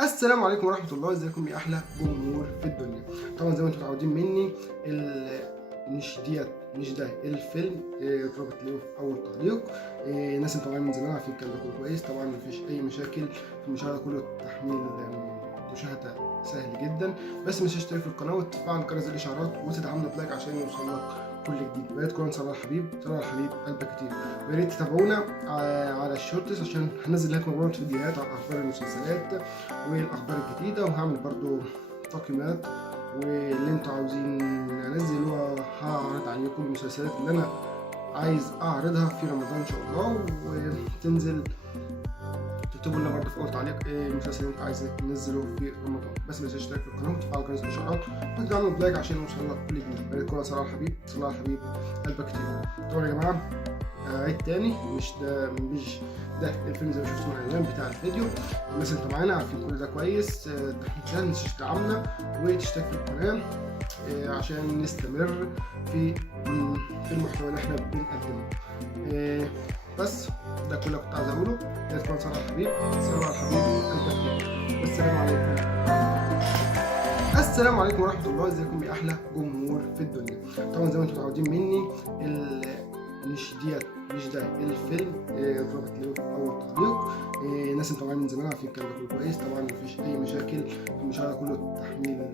السلام عليكم ورحمة الله، ازيكم يا أحلى جمهور في الدنيا. طبعا زي ما انتم متعودين مني مش ده الفيلم روبرت ليو أو الطريق. الناس اللي طبعا من زمان عارفين الكلام ده كله كويس. طبعا مفيش أي مشاكل في المشاهدة، كله تحميل مشاهدة سهل جدا. بس مش تشترك في القناة وتفعل جرس الإشعارات وتدعمنا بلايك عشان يوصلك كل جديد. ويا ريت تكون صلاح الحبيب قلبك كتير. ويا ريت تتابعونا على الشورتس عشان هنزل لكم برضه فيديوهات عن اخبار المسلسلات والاخبار الجديده، وهعمل برضه تقييمات واللي انتوا عاوزين انزله. هعرض عليكم المسلسلات اللي انا عايز اعرضها في رمضان ان شاء الله، وتنزل تكتبوا لنا برضه في اول تعليق ايه المسلسل اللي انتوا عايزين تنزله في رمضان. بس ما تنساش تشترك في القناه وتفعل جرس الاشعارات وتدعموا بلايك عشان يوصلك كل جديد. يا ريت تكون صلاح الحبيب قلبك كتير. طبعا يا جماعه عيد تاني، مش ده الفيلم زي ما شفتوا من العنوان بتاع الفيديو. الناس اللي معانا عارفين كل ده كويس. متنساش تدعمنا وتشترك في القناه عشان نستمر في المحتوى اللي احنا بنقدمه. بس ده كله كنت عايز اقوله. يا ريت تكون صلاح الحبيب قلبك كتير. السلام عليكم ورحمة الله، ازيكم يا أحلى جمهور في الدنيا. طبعا زي ما انتم متعودين مني مش ده الفيلم روبرت ليو أو الطريق. الناس اللي طبعا من زمان عارفين الكلام ده كله كويس. طبعا مفيش أي مشاكل في المشاهدة، كله تحميل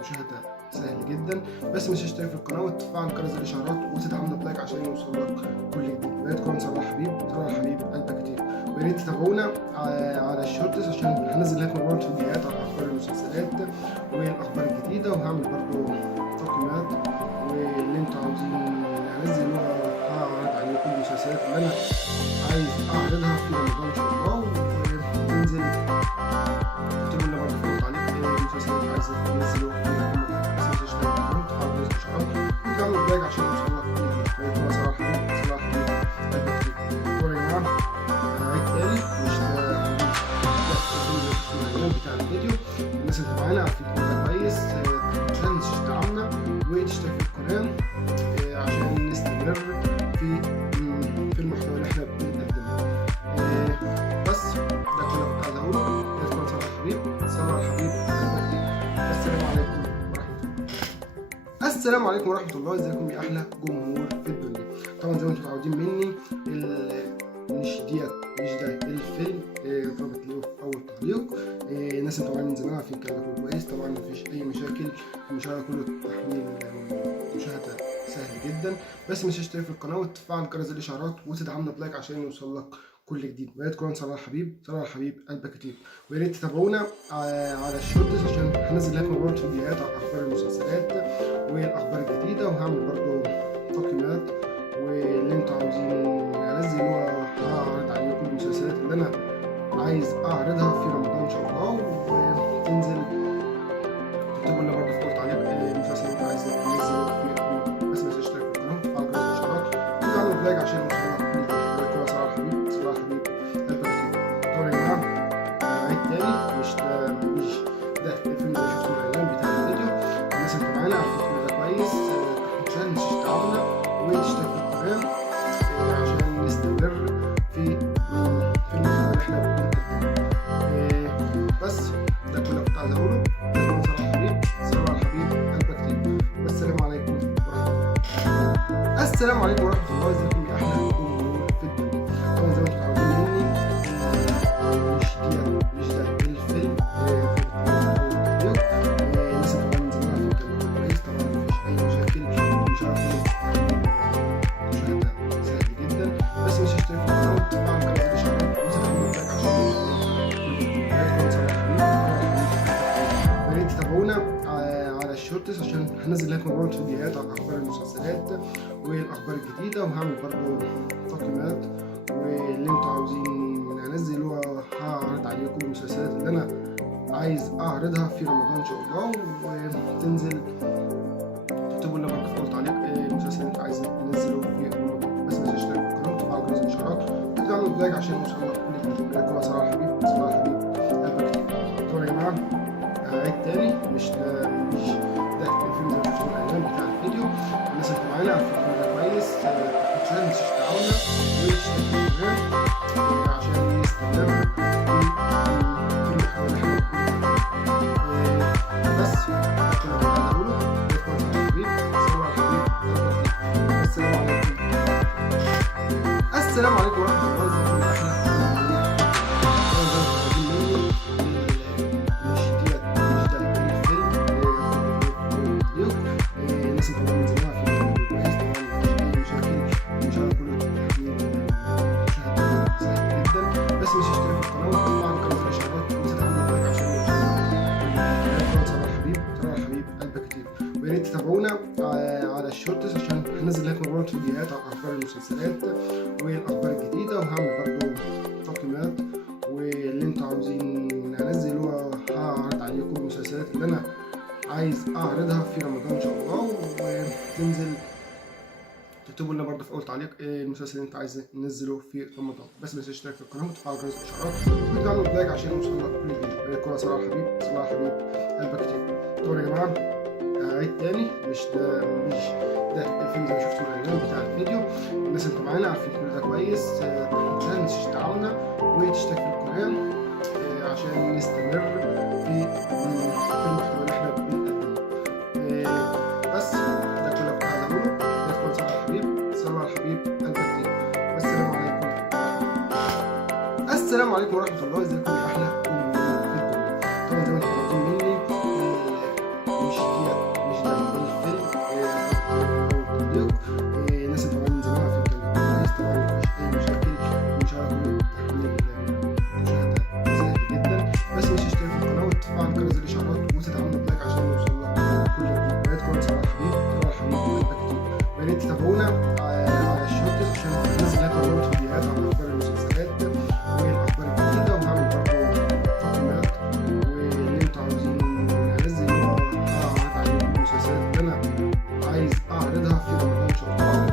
مشاهدة سهل جدا. بس مش تشترك في القناة وتفعل جرس الإشعارات وتدعمنا بلايك عشان يوصلك كل جديد. ويا ريت تكون صلاح الحبيب قلبك كتير. ويا ريت تتابعونا على الشورتس عشان هنزل لكم برضه فيديوهات عن اخبار المسلسلات والاخبار الجديده، وهعمل برضه تقييمات واللي انتوا عاوزين انزله. هعرض عليكم المسلسلات اللي انا عايز اعرضها في رمضان ان شاء الله، وتنزل تكتبوا لنا برضه في التعليق ايه المسلسل اللي عايز تنزله في رمضان. بس ما تنساش تشتركوا في القناه وتفعلوا جرس الاشعارات وتعملوا لايك عشان يوصلك كل جديد. ويا ريت صلاح الحبيب قلبك كتير. طبعا يا جماعه تاني مش ده الفيلم بتاع الفيديو. الناس اللي معانا عارفين كل ده كويس. متنساش تدعمنا وتشترك في القناة عشان نستمر في المحتوى اللي احنا بنقدمه. بس ده كله كنت عايز اقوله. يا ريت تكون صلاح الحبيب قلبك كتير. السلام عليكم ورحمة الله، ازيكم يا أحلى جمهور في الدنيا. طبعا زي ما انتم متعودين مني مش ده الفيلم روبرت ليو أو الطريق. الناس اللي طبعا من زمان عارفين الكلام ده كله كويس. طبعا مفيش أي مشاكل في المشاهدة، كله تحميل مشاهدة سهل جدا. بس مش تشترك في القناة وتفعل جرس الإشعارات وتدعمنا بلايك عشان يوصلك كل جديد. ويا ريت تكون صلاح الحبيب قلبك كتير. ويا ريت تتابعونا على الشورتس عشان هنزل لكم برضه فيديوهات عن اخبار المسلسلات والاخبار الجديده، وهعمل برضه تقييمات واللي انتوا عاوزين انزله. هعرض عليكم المسلسلات اللي انا عايز اعرضها في رمضان ان شاء الله، وتنزل تكتبوا لنا برضه في اول تعليق المسلسل اللي انتوا عايزين ننزله في رمضان. بس ما تنساش تشترك في القناه وتفعل جرس الاشعارات وتعملوا بلايك عشان يوصلك كل جديد. صلاح الحبيب قلبك كتير. طبعا يا جماعه عيد تاني، مش ده الفيلم اللي شفتوه من العنوان بتاع الفيديو. الناس اللي معانا عارفين كل ده كويس. متنساش تدعمنا وتشترك في القناه عشان نستمر في المحتوى اللي احنا بنقدمه. بس ده كله كنت عايز اقوله. يا صلاح الحبيب قلبك كتير. السلام عليكم ورحمة الله، ازيكم يا أحلى جمهور في الدنيا. طبعا زي ما انتم متعودين مني مش ده الفيلم الطريق. الناس اللي طبعا من زمان عارفين الكلام ده كويس. طبعا مفيش أي مشاكل مش عارف مشاهدة سهل جدا. بس مش هشترك في القناة وتفعل جرس الإشعارات وتدعموا بلايك عشان يا ريت تتابعونا على الشورتس عشان هنزل لكم برضه فيديوهات عن اخبار المسلسلات والاخبار الجديده، وهعمل برضه تقييمات واللي انتوا عاوزين انزله. هعرض عليكم المسلسلات اللي انا عايز اعرضها في رمضان ان شاء الله، وتنزل تكتبوا لنا برضه في اول تعليق المسلسل اللي انتوا عايزين ننزله في رمضان. بس ما تنساش تشتركوا في القناه وتفعلوا جرس الاشعارات وتدعموا بلايك عشان يوصلك كل جديد. يا ريت صلاح الحبيب قلبك كتير. طبعا يا جماعه عيد تاني، مش ده الفيلم زي ما شفتوه من العنوان بتاع الفيديو. الناس اللي معانا عارفين كل ده كويس. متنساش تدعمنا وتشتركوا في القناه عشان نستمر في المحتوى اللي احنا هنزل وهعرض عليكم المسلسلات اللي انا عايز اعرضها في رمضان ان شاء الله، وتنزل تكتبوا لنا برضه في اول تعليق ايه المسلسل اللي انت عايز ننزله في رمضان. بس ما تنساش تشترك في القناه وتفعل جرس الاشعارات وتعملوا لايك عشان يوصلك كل جديد. الكره صلاح حبيب، صلاح حبيب قلبك كتير. طبعا يا جماعه عيد تاني، مش ده الفيلم زي ما شفتوا العنوان بتاع الفيديو. الناس اللي معانا عارفين كل ده كويس. ما تنساش تدعمنا وتشترك في القناه عشان نستمر في المحتوى اللي احنا بنقدمه. بس ده كل اللي كنت عايز اقوله. ده كان صلاح حبيب، صلاح حبيب قلبك كتير. والسلام عليكم. السلام عليكم ورحمه الله. ازيكم يا احلى جمهور في الدنيا؟ طبعا زي ما انتم عارفين مني مش ده الفيلم التعليق. الناس اللي طبعا من زمان عارفين كويس. طبعا مفيش اي مشاكل، مش على كل تحميل المشاهده سهل جدا. بس مش تشترك في القناه وتفعل جرس الاشعارات وتدعمنا بلايك عشان يوصلك كل جديد. يا ريت تكون صلاح حبيب، صلاح حبيب قلبك كتير. ويا ريت تتابعونا على الشورتس عشان ننزل لكم برضه فيديوهات عن اخبار المسلسلات والاخبار الجديده، وهعمل برضه تقييمات واللي انتوا عاوزين ننزل وهعرض عليكم المسلسلات اللي انا عايز اعرضها في رمضان ان شاء الله،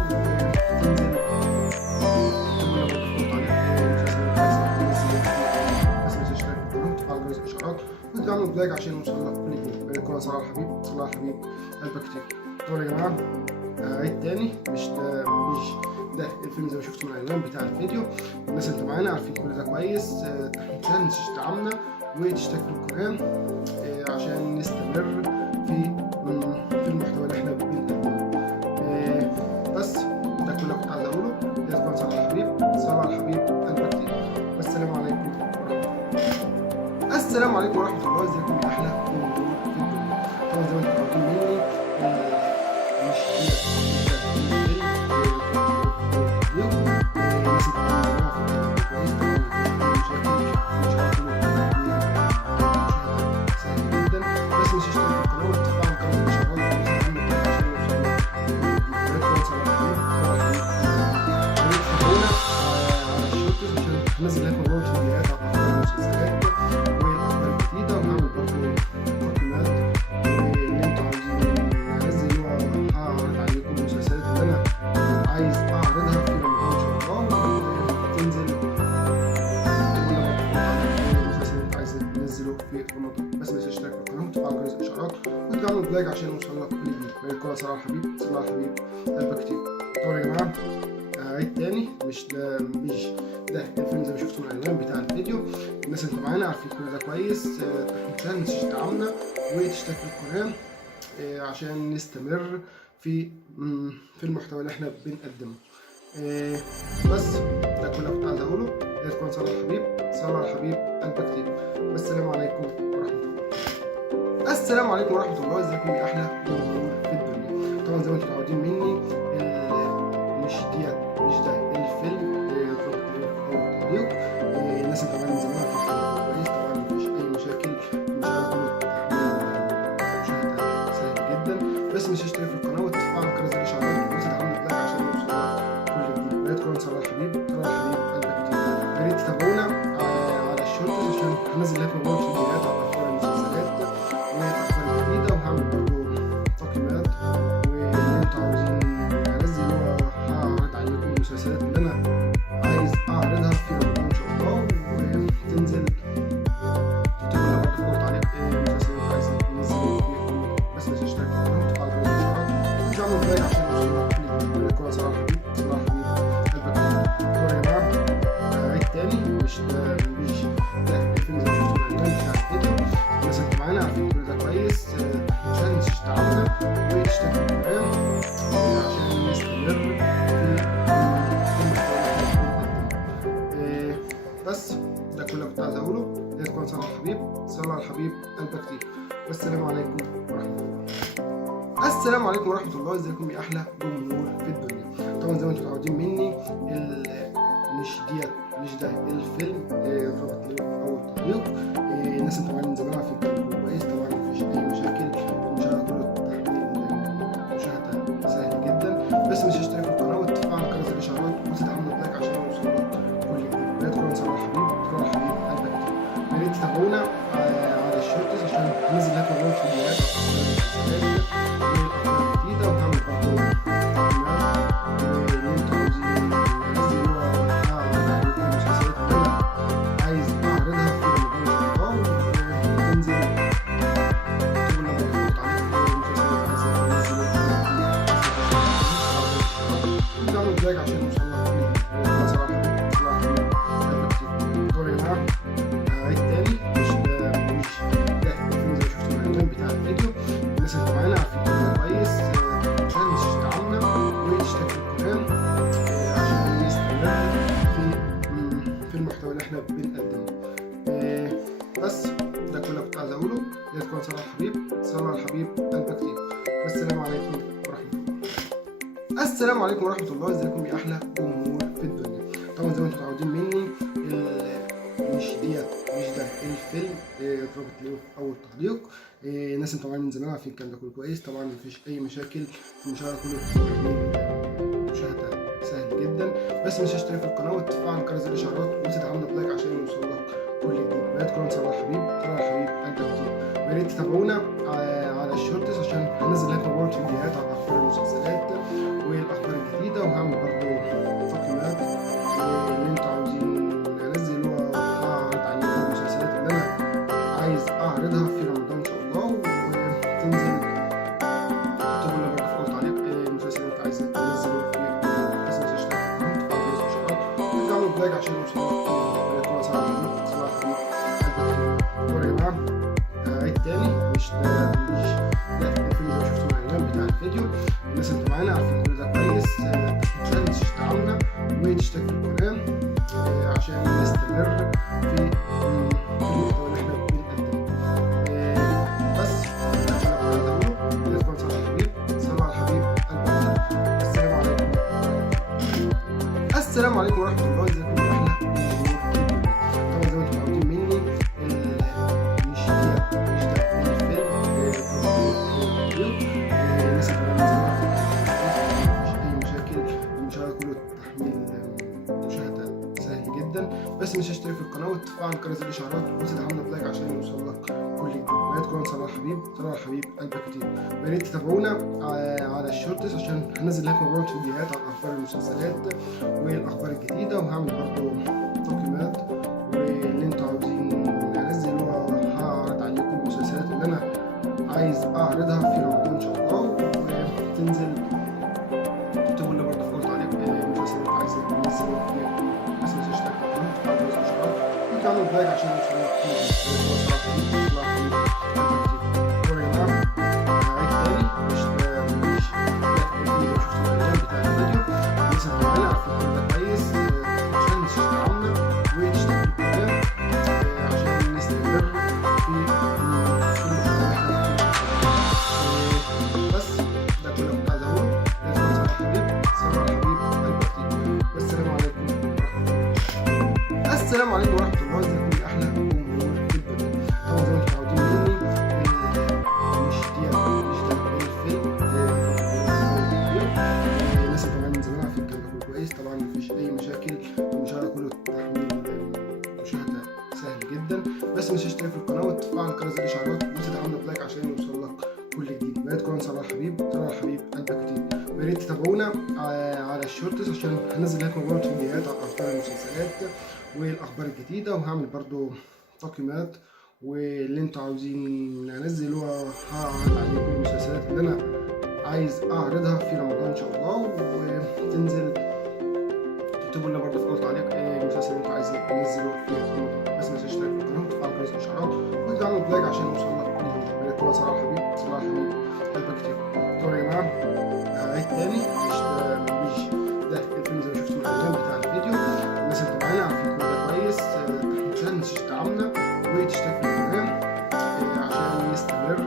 وتنزل تكتبوا لنا برضه في تعليق بس ما تنساش تشترك في القناه وتفعل جرس الاشعارات وتعملوا بلايك عشان يوصلك كل جديد. بارك صلاح حبيب، صلاح حبيب قلبك كتير. طبعا يا جماعه عيد تاني، مش ده الفيلم زي ما شفتوا من العنوان بتاع الفيديو. الناس اللي معانا عارفين كل ده كويس. ما تنساش تدعمنا وتشترك في القناه عشان نستمر في المحتوى اللي احنا بنقدمه. بس ده كل اللي كنت عايز اقوله. ده كان صلاح حبيب، صلاح حبيب قلبك كتير. والسلام عليكم السلام عليكم ورحمه الله. ازيكم يا احلى جمهور في الدنيا؟ طبعا زي ما انتم عارفين مني مش نزل لكم برضه فيديوهات عن اخبار المسلسلات والاخبار الجديده، وهعمل برضه تقييمات واللي انتوا عاوزين انزل وهعرض عليكم المسلسلات اللي انا عايز اعرضها في رمضان ان شاء الله، وتنزل تقول المسلسل اللي انت عايز تنزله في رمضان. بس ما تنساش تشترك في القناه وتفعل جرس الاشعارات وتعملوا لايك عشان يوصلك كل جديد. بارك صلاح حبيب، صلاح حبيب قلبك كتير. طبعا يا جماعه عيد تاني، مش ده الفيلم زي ما شفتوا من العنوان بتاع الفيديو. الناس اللي معانا عارفين كل ده كويس. ما تنساش تدعمنا وتشترك في القناه عشان نستمر في المحتوى اللي احنا بنقدمه. بس ده كل اللي كنت عايز اقوله. يا ريت تكون صلاح حبيب، صلاح حبيب قلبك كتير. والسلام عليكم ورحمه الله. السلام عليكم ورحمه الله. ازيكم يا احلى جمهور في الدنيا؟ طبعا زي ما انتم متعودين مني مش ده الفيلم التعليق. الناس اللي طبعا من زمان عارفين كويس. طبعا مفيش اي مشاكل، مش على كل تحميل المشاهده سهل جدا. بس مش تشترك في القناه وتفعل جرس الاشعارات وتدعمنا بلايك عشان يوصلك كل جديد. يا ريت تكون صلاح حبيب، صلاح حبيب قلبك كتير. يا ريت تتابعونا على الشورتس عشان هنزل لكم برضه فيديوهات عن اخبار المسلسلات والاخبار الجديده، وهعمل برضه تقييمات واللي انتوا عاوزين انزل وهعرض عليكم المسلسلات اللي انا عايز اعرضها في رمضان ان شاء الله، وتنزل تكتبوا لنا برضه في اول تعليق المسلسل اللي انت عايز تنزله في رمضان. بس ما تنساش تشترك في القناه وتفعل جرس الاشعارات وتعملوا لايك عشان يوصلك كل جديد. الكره صلاح حبيب، صلاح حبيب قلبك كتير. طبعا يا جماعه عيد تاني، مش ده الفيلم زي ما شفتوا من العنوان بتاع الفيديو. الناس اللي معانا عارفين كل ده كويس. ما تنساش تدعمنا وتشترك في القناه عشان نستمر في المحتوى اللي احنا بنقدمه. بس ده كل اللي كنت عايز اقوله. يا ريت تكون صلاح حبيب، صلاح حبيب قلبك كتير. والسلام عليكم ورحمه الله. السلام عليكم ورحمه الله. ازيكم يا احلى جمهور في الدنيا؟ طبعا زي ما انتم متعودين مني مش ده الفيلم رابط او التعليق. الناس اللي طبعا من زمان عارفين كويس. طبعا مفيش اي مشاكل، مش على كل تحميل المشاهده سهل جدا. بس مش تشترك في القناه وتفعل جرس الاشعارات وتدعمنا بلايك عشان يوصلك كل جديد. يا ريت تكون صلاح حبيب، صلاح حبيب قلبك كتير. يا ريت تتابعونا هنزل لكم برضه فيديوهات عن اخبار المسلسلات والاخبار الجديده، وهعمل برضه واللي انتوا عاوزين انزل واعرض عليكم المسلسلات اللي انا عايز اعرضها في رمضان ان شاء الله، وتنزل تكتبوا لنا برضه في التعليق المسلسلات عايز انزلها وتعملوا لايك عشان ان شاء الله بنقدمه. بس ده كله كنت عايز اقوله. يا تكون صلاح الحبيب، صلاح الحبيب قلبك طيب. والسلام عليكم ورحمه الله. السلام عليكم ورحمه الله. ازيكم يا احلى جمهور في الدنيا؟ طبعا زي ما انتم متعودين مني، مش ده الفيلم اتربط ليه في اول تعليق. الناس اللي طبعا من زمان عارفين الكلام ده كله كويس، طبعا مفيش اي مشاكل، المشاهده كله مشاهده سهل جدا. بس مش تشترك في القناه وتفعل جرس الاشعارات وتدعمنا بلايك عشان يوصلك كل جديد. ويا تكون صلاح الحبيب، صلاح الحبيب قلبك طيب. ويا ريت تتابعونا على الشورتس عشان هنزل لكم برضه فيديوهات عن اخبار المسلسلات والاخبار الجديده، وهعمل برضه تقييمات اللي انتوا عاوزين انزل واعرض عليكم المسلسلات اللي انا عايز اعرضها في رمضان ان شاء الله، وتنزل تكتبوا لنا برضه في اول تعليق المسلسل اللي انت عايز تنزله في لايك عشان يوصلك كل صلاح الحبيب، صلاح الحبيب قلبك. يا جماعه عيد تاني، مش ده الفيلم اللي شفتوه الاعلان بتاع الفيديو. الناس اللي معانا عارفين كل ده كويس. عشان تدعمنا وتشترك في القناه عشان نستمر في المحتوى اللي احنا بنقدمه. بس ده كده كنت عايز اقوله. يا تكون صلاح الحبيب، صلاح الحبيب قلبك. السلام عليكم. السلام عليكم ورحمه الله. ازيكم يا احلى جمهور في الدنيا؟ طبعا زي ما انتم متعودين مني، مش ده الفيلم الناس اللي كمان زمان مفيش اي مشاكل، المشاهده كله تحميل مشاهده سهل جدا. بس مش تشترك في القناه وتفعل جرس الاشعارات وتدعمنا بلايك عشان يوصلك كل جديد. ويا تكون صلاح الحبيب، صلاح الحبيب قلبك طيب. ويا ريت تتابعونا على الشورتس عشان هنزل لكم برضه فيديوهات عن اخبار المسلسلات والاخبار الجديده، وهعمل برضه تقييمات واللي انتوا عاوزين انزل وهعرض عليكم المسلسلات اللي انا عايز اعرضها في رمضان ان شاء الله، وتنزل تكتبوا لنا برضه في اول تعليق المسلسل اللي انت عايز تنزله فيه. بس ما تنساش تشترك في القناه وتفعل جرس الاشعارات وتعملوا لايك عشان يوصلك كل جديد. السلام عليكم ورحمه الله. ازيكم يا احلى جمهور في الدنيا؟ طبعا زي ما انتم متعودين مني، مش ده الفيلم الناس اللي كمان من زمان عارفين الكلام ده كله كويس، طبعا مفيش اي مشاكل، المشاهده كله تحميل مشاهده سهل جدا. بس مش تشترك في القناه وتفعل جرس الاشعارات وتدعمنا بلايك عشان يوصلك كل جديد. ويا تكون صلاح الحبيب، صلاح الحبيب قلبك طيب. ويا ريت تتابعونا على الشورتس عشان هنزل لكم برضه فيديوهات عن اخبار المسلسلات والاخبار الجديده، وهعمل برضو تقييمات واللي انتوا عاوزين انزل وهعرض عليكم المسلسلات اللي انا عايز اعرضها في رمضان ان شاء الله، وتنزل تكتبوا لنا برضو في اول تعليق المسلسل اللي انتوا عايزين انزله في رمضان. بس ما تنساش تشترك في القناه وتفعل جرس الاشعارات وتدعموا بلايك عشان يوصلك كل جديد. ويا تكون صلاح الحبيب، صلاح الحبيب قلبك طيب. طبعا يا جماعه عيد تاني، مش ده الفيلم زي ما شفتوا الاعلان بتاع الفيديو. الناس اللي معانا عارفين كل ده كويس. عشان تدعمنا وتشترك في القناه عشان نستمر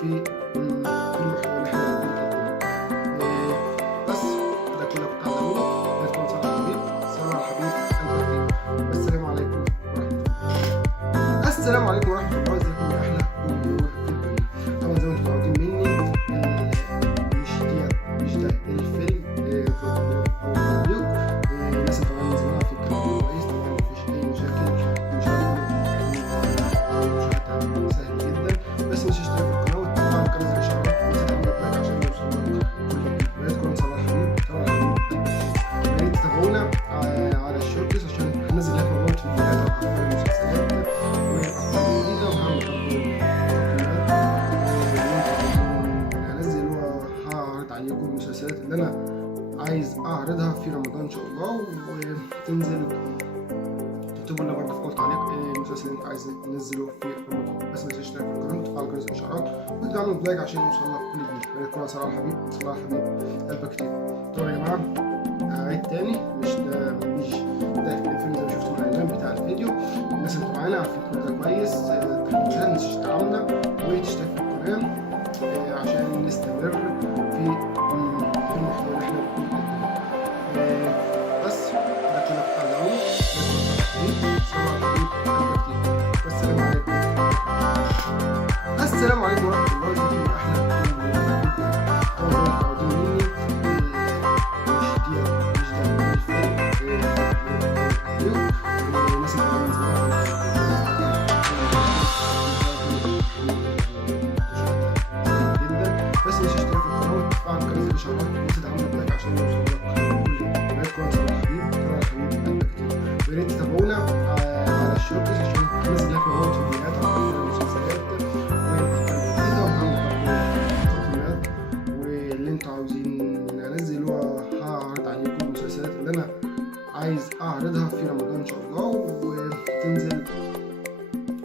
في المحتوى اللي احنا بنقدمه. بس ده كله كنت عايز اقوله. يا تكون صلاح الحبيب، صلاح الحبيب قلبك طيب. والسلام عليكم ورحمه الله. السلام عليكم ورحمه الله. ازيكم يا احلى جمهور في الدنيا؟ طبعا زي ما انتم متعودين مني، مش ده الفيلم الناس اللي طبعا من زمان عارفين الكلام ده كويس، طبعا مفيش اي مشاكل، المشاهده سهل جدا. بس شاء الله، وتنزل تكتبوا لنا برضه في اول تعليق ايه المسلسل اللي انت عايز ننزله في رمضان. بس ما تنساش تشترك في القناه وتفعل جرس الاشعارات وتدعموا بلايك عشان يوصلك كل جديد. يا ريت تكون صلاح الحبيب، صلاح الحبيب قلبك كتير. طبعا يا جماعه عيد تاني، مش ده الفيلم زي ما شفتوا من الاعلان بتاع الفيديو. الناس اللي معانا عارفين كل ده كويس. ما تنساش تدعمنا وتشترك في القناه عشان نستمر في المحتوى اللي احنا بنقدمه. بس ده كله كنت عايز اقوله. السلام عليكم ورحمة الله وبركاته. أحلى طبعا متعودين مني الناس اللي بس مش اشترك في القناة وتفعل جرس الإشعارات وتدعمنا بلايك عشان يوصلك كل حبيب قلبك كتير. ويا ريت تتابعونا على الشورتس عشان ننزل لكم فيديوهات عن المسلسلات واللي انتوا عاوزين انزله. هعرض عليكم المسلسلات اللي انا عايز اعرضها في رمضان ان شاء الله، وتنزل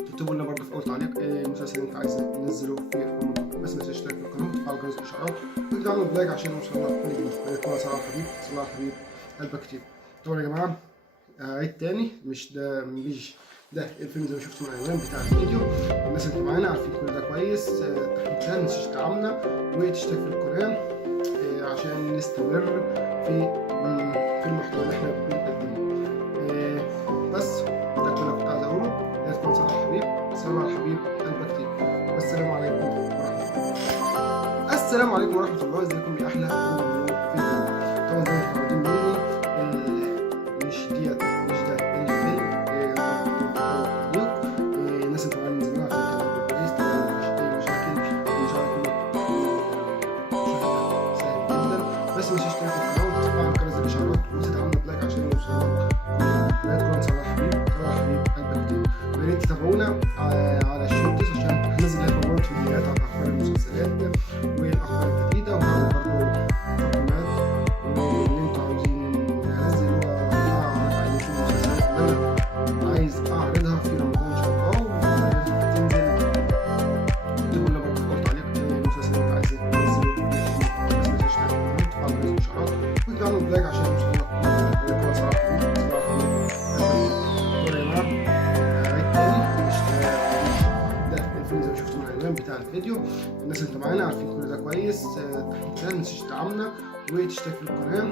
تكتبوا لنا برضه في اول تعليق ايه المسلسل اللي انت عايز ننزله في رمضان. بس ما تنساش تشترك في القناه وتفعل جرس الاشعارات وتدعموا بلايك عشان يوصلك كل جديد. يا ريت تكون صلاح الحبيب، صلاح الحبيب قلبك كتير. طبعا يا جماعه عيد تاني، مش ده الفيلم زي ما شفتوا من الاعلان بتاع الفيديو. الناس اللي معانا عارفين كل ده كويس. ما تنساش تدعمنا وتشترك في القناه عشان نستمر في المحتوى اللي احنا بنقدمه. بس ده كله كنت عايز اقوله. يا تكون صلاح الحبيب، صلاح الحبيب قلبك كتير. والسلام عليكم ورحمه الله. السلام عليكم ورحمه الله. ازيكم يا احلى جمهور في الدنيا. طبعا زي ما انتم متعودين مني مش ده الفيلم الناس اللي طبعا نزلناها في القناه كويس. طبعا مفيش اي مشاكل، ان شاء الله كله سهل جدا. بس مش اشترك في القناه وتفعل جرس الاشعارات وتدعمنا بلايك عشان يوصلك لا تكون صلاح الحبيب، صلاح الحبيب قلبك كتير. ويا ريت تتابعونا على الشورتس عشان هنزل لكم برضه فيديوهات عن اخبار المسلسلات والاخبار الجديده، وهعمل برضه تقييمات واللي انتوا عاوزين انزله. هعرض عليكم المسلسلات اللي انا عايز اعرضها في رمضان ان شاء الله، وتنزل تكتبوا لنا برضه في اول تعليق المسلسل اللي انت عايز تنزله. بس ما تنساش تفعل جرس الاشعارات وتدعموا بلايك عشان يوصلك كل صلاح الحبيب، صلاح الحبيب. طبعا يا جماعه عيد تاني، مش ده الفيلم زي ما شفتوا من الاعلان بتاع الفيديو. الناس اللي معانا عارفين كل ده كويس. ما تنساش تدعمنا وتشترك في القناه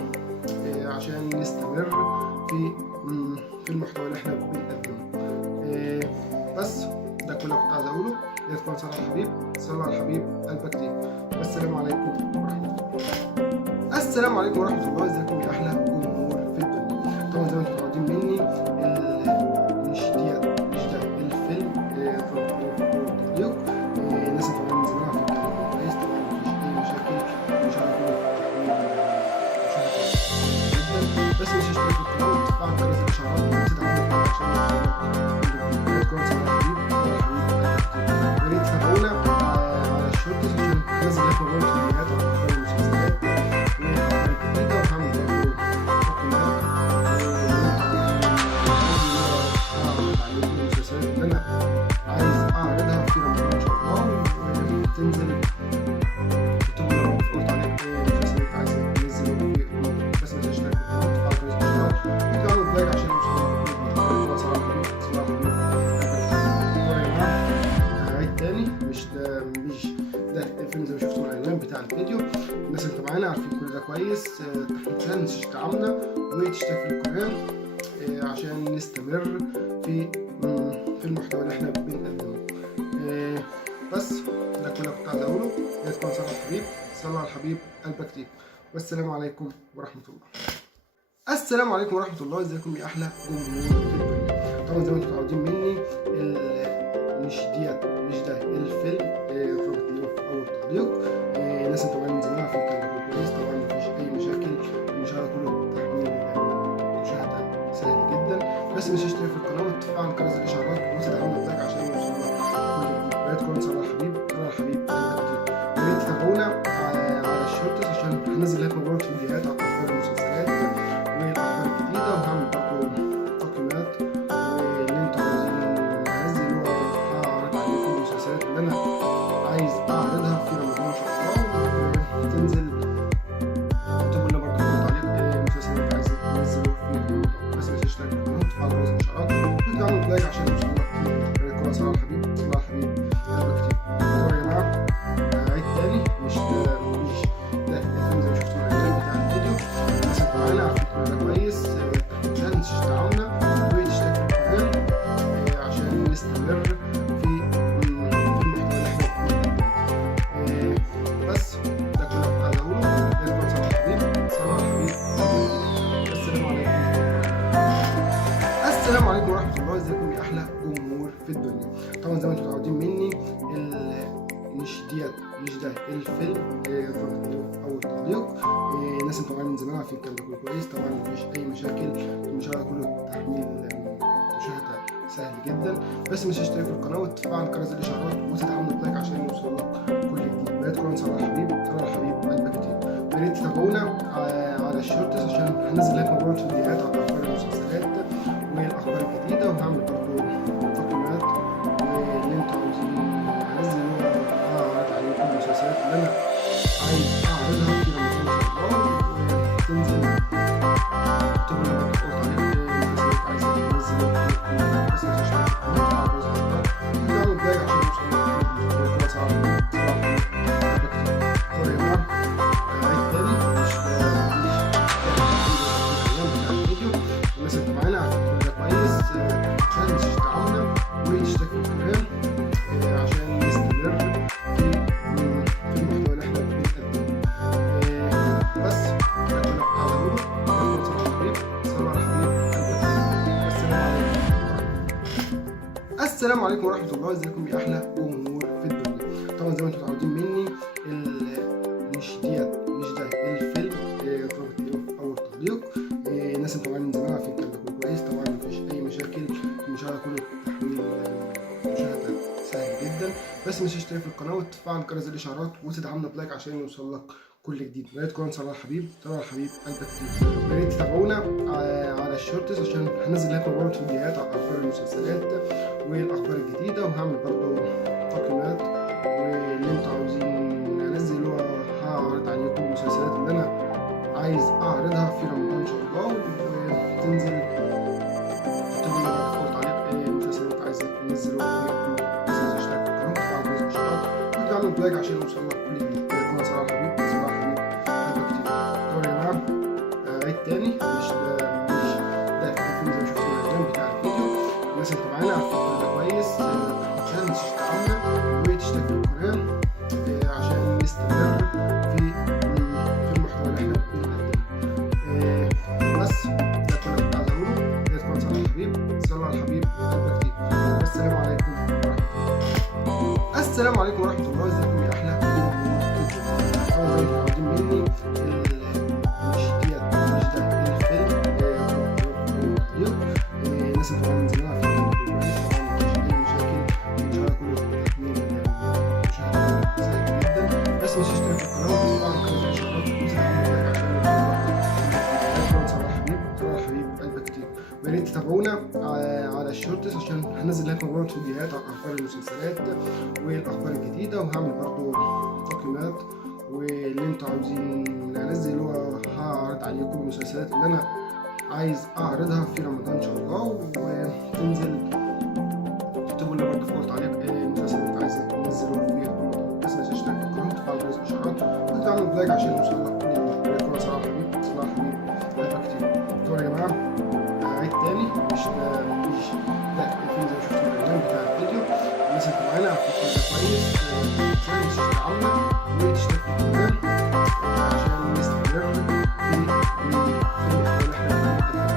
عشان نستمر في المحتوى اللي احنا بنقدمه. بس ده كله كنت عايز اقوله. يا تكون صلاح الحبيب، صلاح الحبيب قلبك كتير. والسلام عليكم ورحمه الله. السلام عليكم ورحمه الله. ازيكم يا احلى جمهور في الدنيا. طبعا زي ما انتم متعودين مني مش ده الفيلم التعليق. الناس اللي طبعا نزلناها في القناه كويس. طبعا مفيش اي مشاكل، ان شاء الله كله جدا. بس مش اشترك في القناه وتفعل جرس الاشعارات وتدعمنا عشان يوصلك يا ريت تتابعونا على الشورتس عشان هنزل لكم برضه فيديوهات عن اخبار المسلسلات والاخبار الجديده، وهعمل برضه تقييمات عليكم المسلسلات اللي انا عايز اعرضها في رمضان ان شاء الله، وتنزل تكتبوا لنا في اول تعليق المسلسل اللي انت عايز تنزله في رمضان. بس ما تنساش تشترك في القناه وتفعل جرس الاشعارات وتدعموا بلايك عشان يوصلك صلاح الحبيب، صلاح الحبيب. عيد تاني، مش ده الفيلم زي ما شفتوا من الاعلان بتاع الفيديو. الناس اللي معانا عارفين كل ده كويس. ما تنساش تدعمنا وتشترك في القناه عشان نستمر في المحتوى اللي احنا بنقدمه. بس ده كله كنت عايز اقوله. يا تكون صلاح الحبيب، صلاح الحبيب قلبك كتير. والسلام عليكم ورحمه الله. السلام عليكم ورحمه الله. ازيكم يا احلى جمهور في الدنيا. طبعا زي ما انتم متعودين مني مش ده الفيلم رابط ليه في اول تعليق. الناس اللي طبعا نزلناها في القناه كويس. طبعا مفيش اي مشاكل، ان شاء الله كله تحميل مشاهده سهل جدا. بس مش اشترك في القناه وتفعل جرس الاشعارات وتدعمنا بلايك عشان يوصلك كل جديد. يا ريت تكون صلاح الحبيب، صلاح الحبيب قلبك كتير. يا ريت تتابعونا على الشورتس عشان هنزل لكم برضه فيديوهات عن اخبار المسلسلات والاخبار يشتهي الفيلم فقط له اول تعليق. الناس اللي طبعا من زمان عارفين الكلام ده كله كويس، طبعا مفيش اي مشاكل، المشاهده كله تحميل مشاهده سهل جدا. بس مش تشترك في القناه وتفعل جرس الاشعارات وتدعمنا بلايك عشان يوصل لك كل جديد. يا ريت تكون صلاح حبيب، صلاح حبيب قلبك كتير. يا ريت تتابعونا على الشورتس عشان هنزل لكم برضه فيديوهات عن اخبار المسلسلات والاخبار الجديده، وهعمل برضه تقييمات واللي انتوا عاوزين هنزل هعرض عليكم المسلسلات اللي انا عايز اعرضها في رمضان ان شاء الله، وتنزل اكتبوا لي برضه في تعليق المسلسلات عايزه تنزل بس ما تنسوش تعملوا لايك عشان يوصل لكم كل صراحه الناس اللي معانا عارفين ده كويس. عشان تدعمنا وتشترك في القناه عشان نستمر في المحتوى اللي احنا بنقدمه. بس ده كل اللي هقوله. صلاح حبيب، صلاح حبيب. السلام عليكم ورحمه الله. ازيكم يا احلى جمهور في الدنيا؟ طبعا زي ما انتم متعودين مني مش ده الفيلم رابط له اول تعليق. الناس اللي طبعا من زمان عارفين الكلام ده كله كويس، طبعا مفيش اي مشاكل، المشاهده كله تحميل مشاهده سهل جدا. بس مش تشترك في القناه وتفعل جرس الاشعارات وتدعمنا بلايك عشان يوصل لك كل جديد. يا ريت تكون صلاح حبيب، صلاح حبيب قلبك كتير. يا ريت تتابعونا على الشورتس عشان هنزل لكم برضه فيديوهات عن اخبار المسلسلات والاخبار الجديده، وهعمل برضه تقييمات واللي انتوا عاوزين هنزل هعرض عليكم المسلسلات اللي انا عايز اعرضها في رمضان ان شاء الله، وتنزل تكتبوا لي برضه في تعليق المسلسلات اللي عايزه تنزلوا بس ما تنسوش تشتركوا في القناه وتفعلوا جرس الاشعارات وتعملوا لايك عشان يوصل لك كل جديد. يكون صلاح حبيب، صلاح حبيب قلبك كتير. طبعا يا جماعه عيد تاني، مش ده الفيلم زي ما شفتوا الاعلان بتاع الفيديو. الناس اللي معانا عارفين ده كويس. عشان تدعمنا وتشترك في القناه عشان نستمر في المحتوى اللي احنا بنقدمه. بس ده كل اللي عايز اقوله. يا تكون صلاح حبيب، صلاح الحبيب قلبك كتير. السلام عليكم ورحمه الله. السلام عليكم ورحمه الله. ازيكم يا احلى جمهور في الدنيا؟ طبعا زي ما انتم متعودين مني مش ده الفيلم الناس اللي طبعا من زمان عارفين الكلام ده كله كويس، طبعا مفيش اي مشاكل، المشاهده كله تحميل مشاهده سهل جدا. بس مش تشترك في القناه وتفعل جرس الاشعارات وتدعمنا لايك عشان صلاح حبيب، صلاح حبيب قلبك كتير. ويا ريت تتابعونا على الشورتس عشان هنزل لكم برضه فيديوهات عن اخبار المسلسلات والاخبار الجديده، وهعمل برضه تقييمات واللي انتوا عاوزين هنزل هعرض عليكم المسلسلات اللي انا عايز اعرضها في رمضان ان شاء الله، وتنزل تكتبوا لي برضه في اول تعليق المسلسل اللي انت عايزه تنزله في رمضان. بس ما تنسوش تشترك في القناه وتفعلوا جرس الاشعارات وتعملوا لايك عشان يوصل لك كل جديد. يا ريت صلاح حبيب، صلاح حبيب قلبك كتير. طبعا يا جماعه عيد تاني، مش ده الفيلم زي ما شفتوا الاعلان بتاع الفيديو. الناس اللي معانا عارفين ده كويس. عشان تدعمنا وتشترك في القناه عشان نستمر في المحتوى اللي احنا بنقدمه.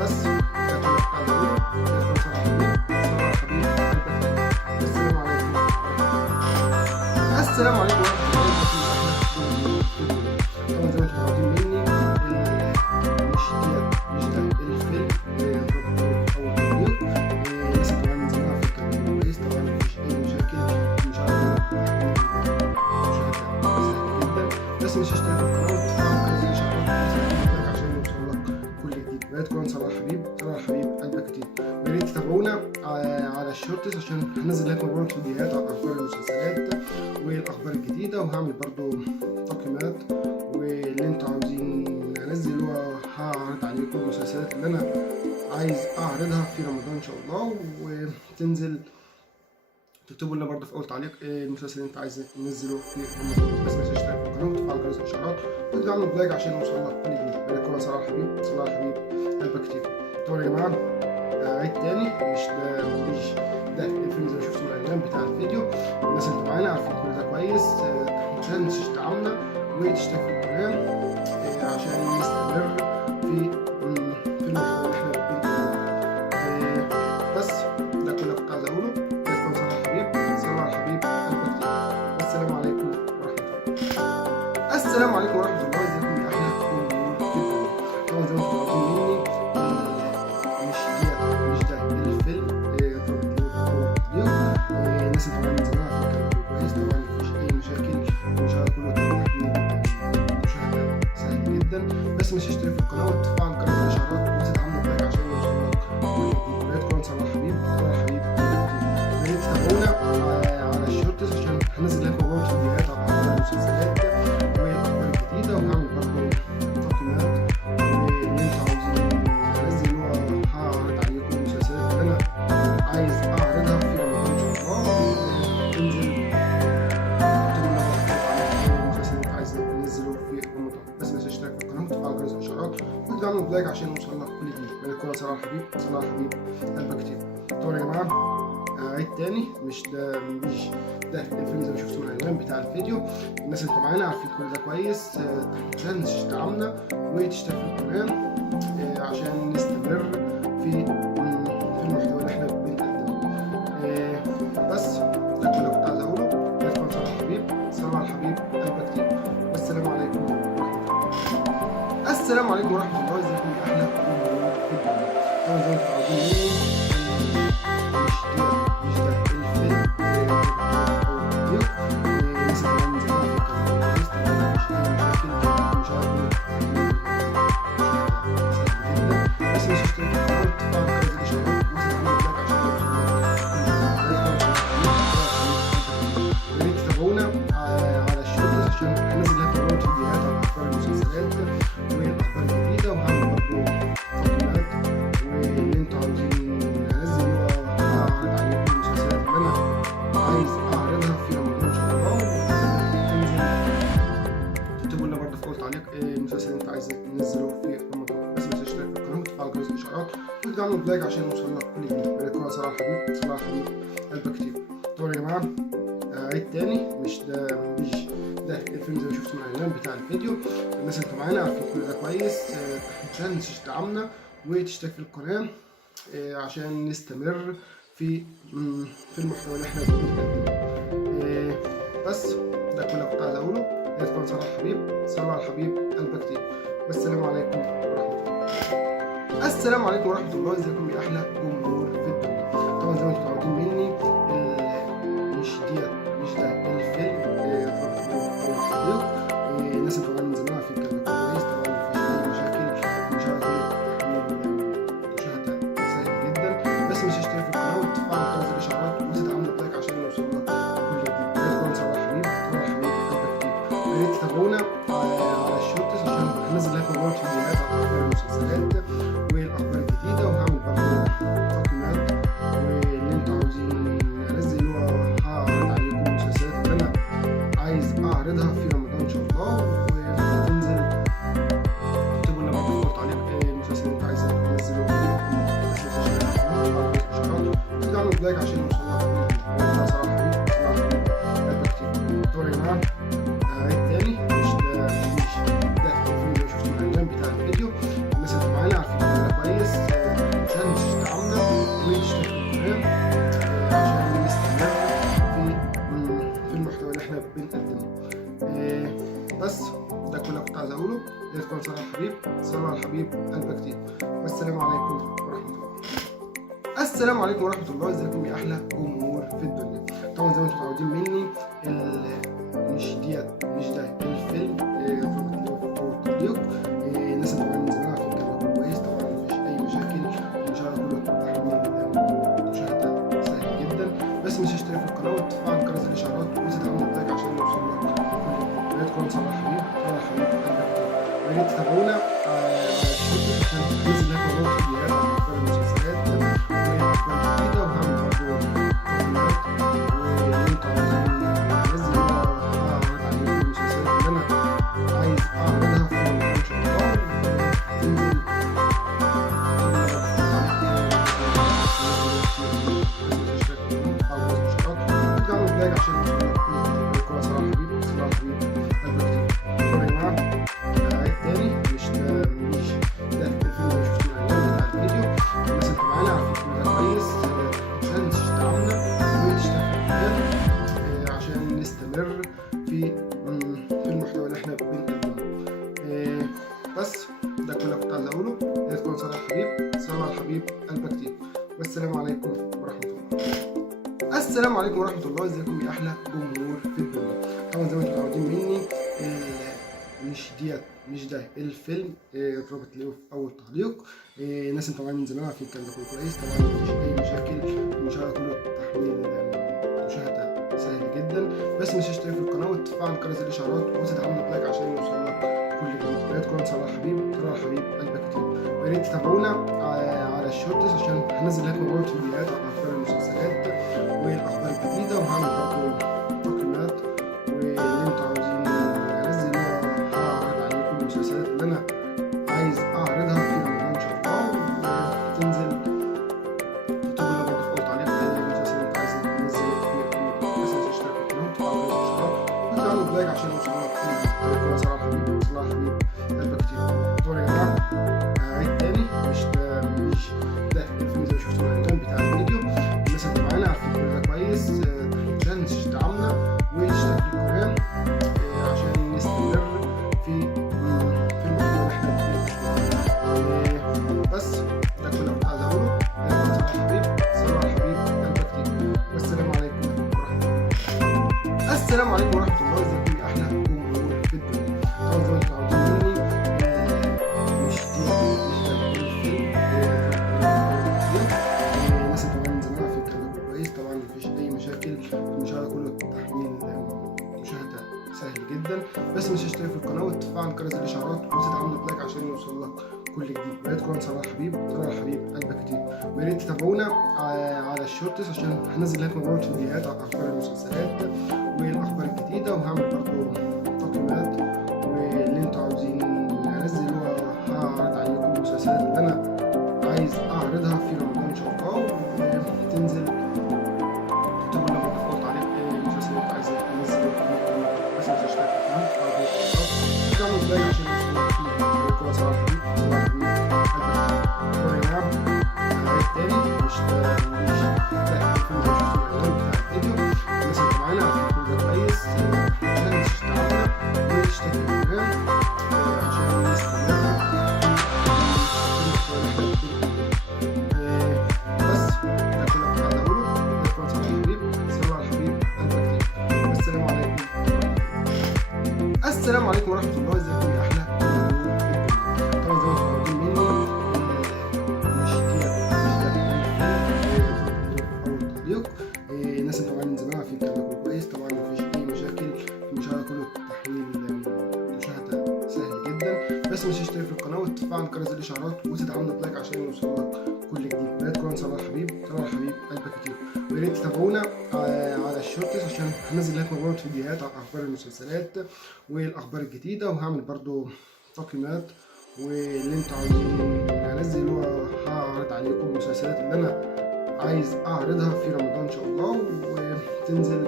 بس ده كل اللي عايز اقوله. يا تكون صلاح حبيب، صلاح حبيب قلبك كتير. السلام عليكم. السلام عليكم ورحمه الله وبركاته. طبعا زي ما انتم متعودين مني مش ده الفيلم رابط له اول تعليق. الناس اللي طبعا من زمان عارفين الكلام ده كويس، طبعا مفيش اي مشاكل، المشاهده سهل جدا. بس مش تشترك في القناه وتفعل جرس الاشعارات وتدعمنا عشان يوصل لك كل جديد. يا ريت تكون صلاح حبيب، صلاح حبيب قلبك كتير. ويا ريت تتابعونا على الشورتس عشان هنزل لكم برضه فيديوهات عن اخبار المسلسلات والاخبار الجديده، وهعمل برضه تقييمات واللي انتوا عاوزين هنزل هعرض عليكم المسلسلات اللي انا عايز اعرضها في رمضان ان شاء الله، وتنزل تكتبوا لنا برضه في اول تعليق المسلسل اللي انت عايز تنزله في رمضان. بس ما تنسوش تشترك في القناه وتفعل جرس الاشعارات وتدعمنا بلايك عشان يوصل لك كل جديد. يا ريت تكون صلاح حبيب، صلاح حبيب قلبك كتير. طبعا يا جماعه عيد تاني، مش ده الفيلم زي ما شفتوا الاعلان بتاع الفيديو. الناس اللي معانا عارفين كل ده كويس. عشان تدعمنا وتشترك في القناه عشان نستمر في المحتوى اللي احنا بنقدمه. بس ده كل اللي كنت عايز اقوله. يا تكون صلاح حبيب، صلاح حبيب قلبك كتير. السلام عليكم ورحمة الله، ازيكم يا أحلى جمهور في الدنيا. طبعا زي ما انتم عارفين مني مش ده الفيلم طبعا الناس اللي طبعا من زمان على فكرة كويس، طبعا مفيش أي مشاكل، إن شاء الله كله تمام، مشاهدة سهل جدا. بس مش تشترك في القناة وتفعل جرس الإشعارات وتدعمنا بلايك عشان يوصلك كل الفيديوهات. كلهم صلاح حبيب تابعونا على الشورتس عشان هنزل لكم برضه فيديوهات على المسلسلات والاخبار الجديده، وهعمل برضه تقييمات واللي انتوا عاوزين انزلوها. هعرض عليكم المسلسلات اللي انا عايز اعرضها في رمضان ان شاء الله. انزل اكتبوا لنا المسلسل اللي انتوا عايزين ننزله في رمضان. بس ما تنساش تشترك في القناه وتفعل جرس الاشعارات وتدعموا بلايك عشان يوصلنا كل جديد. من القناه صلاح حبيب قلبك كتير. طبعا يا جماعه عيد تاني، مش ده الفيلم زي ما شفتوا العنوان بتاع الفيديو. الناس اللي معانا عارفين كل ده كويس. متنساش تدعمنا وتشترك في القناه عشان نستمر في المحتوى اللي احنا بنقدمه. بس ده كل اللي كنت عايز اقوله. كان صلاح حبيب قلبك كتير. والسلام عليكم ورحمه الله. السلام عليكم ورحمه الله، ازيكم يا احلى جمهور في الدنيا. طبعا زي ما انتم عارفين على الشورتس عشان هنزل لكم برضه فيديوهات على اخبار المسلسلات والاخبار الجديده، وهعمل برضه تقييمات واللي انتوا عاوزين انزلوها. هعرض عليكم المسلسلات اللي انا عايز اعرضها في رمضان ان شاء الله. اكتبوا لنا برضه في اول تعليق المسلسل اللي انتوا عايزين ننزله في رمضان. بس ما تنساش تشترك في القناه وتفعل جرس الاشعارات وتدعموا بلايك عشان يوصلنا كل جديد. من القناه صلاح حبيب قلبك كتير. طبعا يا جماعه عيد تاني، مش ده الفيلم زي ما شفتوا من العنوان بتاع الفيديو. الناس اللي معانا عارفين كل ده كويس. متنساش تدعمنا وتشترك في القناه عشان نستمر في المحتوى اللي احنا بنقدمه. بس ده كل اللي كنت عايز اقوله. هي تكون صلاح حبيب قلبك كتير. والسلام عليكم ورحمه الله. السلام عليكم ورحمه الله، ازيكم يا احلى جمهور في الدنيا. طبعا زي ما انتم متعودين مني مش ده الفيلم الناس اللي طبعا من زمان على فكرة كويس، طبعا مفيش أي مشاكل، إن شاء الله مشاهدة سهل جدا. بس مش تشترك في القناة وتفعل جرس الإشعارات وتدعمنا بلايك عشان يوصلنا كل جديد. كلهم صلاح حبيب قلبك كتير. يا ريت تتابعونا على الشورتس عشان هنزل لكم برضه فيديوهات على أخبار المسلسلات والاخبار الجديده، وهعمل برضه تقييمات واللي انتوا عاوزين انزلوها. هعرض عليكم المسلسلات اللي انا عايز اعرضها في رمضان ان شاء الله. وهتنزل اكتبوا لنا برضه في تعليق المسلسل اللي انتوا عايزين تنزلوه في رمضان. بس ما تنسوش تدعموا بلايك عشان يوصلنا كل جديد. صلاح حبيب قلبك كتير. طبعا يا جماعه عيد تاني، مش ده الفيلم اللي شفتوا العنوان بتاع الفيديو. الناس اللي معانا عارفين كل ده كويس. متنساش تدعمنا وتشترك في القناه عشان نستمر في المحتوى اللي احنا بنقدمه. بس ده كل اللي كنت عايز اقوله. يا تكون صلاح حبيب قلبك كتير. والسلام عليكم ورحمه الله. السلام عليكم ورحمه الله، ازيكم يا احلى جمهور في الدنيا. طبعا زي ما انتم متعودين مني مش ده الفيلم التعليق. الناس اللي طبعا من زمان على فكرة كويس، طبعا مفيش أي مشاكل، إن شاء الله كله مشاهدة سهل جدا. بس مش تشترك في القناة وتفعل جرس الإشعارات وتدعمنا بلايك عشان يوصلنا كل جديد. يا ريت تكون صلاح حبيب قلبك كتير. يا ريت تتابعونا على الشورتس عشان هنزل لكم برضه فيديوهات على أخبار المسلسلات والاخبار الجديده، وهعمل برضه تقييمات واللي انتوا عاوزين انزلوها. هعرض عليكم المسلسلات اللي انا عايز اعرضها في رمضان ان شاء الله. هتنزل بلايك عشان يوصلنا صلاح حبيب قلبك كتير. طبعا يا جماعه عيد تاني، مش ده الفيلم اللي شفتوا العنوان بتاع الفيديو. الناس اللي معانا عارفين كل ده كويس. متنساش تدعمنا وتشترك في القناه عشان نستمر في المحتوى اللي احنا بنقدمه. بس ده كل اللي كنت عايز اقوله. يا ريت تكون صلاح الحبيب، صلاح الحبيب قلبك كتير. والسلام عليكم ورحمه الله. السلام عليكم ورحمه الله. ازيكم يا احلى جمهور في الدنيا؟ طبعا زي ما انتم متعودين مني، مش ده الفيلم رابط ليه في اول تعليق. الناس انتوا معايا من زمان عارفين الكلام ده كله كويس. طبعا مفيش اي مشاكل، المشاهده كله تحميل مشاهده سهل جدا. بس مش تشترك في القناه وتفعل جرس الاشعارات وتدعمنا بلايك عشان يوصلك كل جديد. يا ريت تكون صلاح الحبيب، صلاح الحبيب قلبك كتير. ويا ريت تتابعونا على الشورتس عشان هنزل لكم برضه فيديوهات عن اخبار المسلسلات والاخبار الجديده، وهعمل برضه تقييمات واللي انتوا عاوزين انزله. هعرض عليكم المسلسلات اللي انا عايز اعرضها في رمضان ان شاء الله، وتنزل تكتبوا لنا برضه في اول تعليق المسلسل اللي انت عايز تنزله في رمضان. بس مش تشترك في القناه وتفعلوا الاشعارات وتعملوا لايك عشان يوصلك كل صلاح الحبيب، صلاح الحبيب قلبك كتير. طبعا يا جماعه عيد تاني، مش ده الفيلم زي ما شفتوا العنوان بتاع الفيديو. الناس اللي معانا عارفين كل ده كويس. تحديدا تدعمنا وتشترك في القناه عشان نستمر في الموضوع اللي احنا فيه. بس ده كل اللي كنت عايز اقوله. صلاح الحبيب، صلاح الحبيب قلبك كتير. والسلام عليكم ورحمه الله. السلام عليكم ورحمه الله. ازيكم يا احلى جمهور في الدنيا؟ طبعا زي ما انتم عارفين مني، الناس اللي معايا من زمان عارفين الكلام ده كويس. طبعا مفيش اي مشاكل، المشاهده كله تحميل مشاهده سهل جدا. بس مش تشترك في القناه وتفعل جرس الاشعارات وتدعمنا بلايك عشان يوصلك كل جديد. ويا ريت تكون صلاح الحبيب، صلاح الحبيب قلبك كتير. ويا ريت تتابعونا على الشورتس عشان هنزل لكم برضه فيديوهات عن اخبار المسلسلات والاخبار الجديده، وهعمل برضه تقييمات واللي انتوا عاوزين انزله. هعرض عليكم المسلسلات اللي انا عايز اعرضها في رمضان ان شاء الله، وتنزل تكتبوا لنا برضه في اول تعليق المسلسل اللي انت عايز تنزله في رمضان. بس مش تشترك في القناه وتفعلوا الاشعارات وتعملوا لايك عشان يوصلك كل صلاح الحبيب، صلاح الحبيب قلبك كتير. طبعا يا جماعه عيد تاني، مش ده الفيلم زي ما شفتوا العنوان بتاع الفيديو. الناس اللي معانا عارفين كل ده كويس. عشان تدعمنا وتشترك في القناه عشان نستمر. بس ده كل اللي كنت عايز اقوله. يكون صلاح الحبيب، صلاح الحبيب قلبك كتير. والسلام عليكم. السلام عليكم ورحمه الله. ازيكم يا احلى جمهور في الدنيا؟ طبعا زي ما انتم عارفين مني، مش ده الفيلم الناس انتوا معايا من زمان عارفين الكلام ده كله كويس. طبعا مفيش اي مشاكل، المشاهده كله تحميل مشاهده سهل جدا. بس مش تشترك في القناه وتفعل جرس الاشعارات وتدعمنا بلايك عشان يوصلك كل جديد. ويا ريت تكون صلاح الحبيب، صلاح الحبيب قلبك كتير. ويا ريت تتابعونا على الشورتس عشان هنزل لكم برضه فيديوهات عن اخبار المسلسلات والاخبار الجديده، وهعمل برضه تقييمات واللي انتوا عاوزين انزله. هعرض عليكم المسلسلات اللي انا عايز اعرضها في رمضان ان شاء الله، وتنزل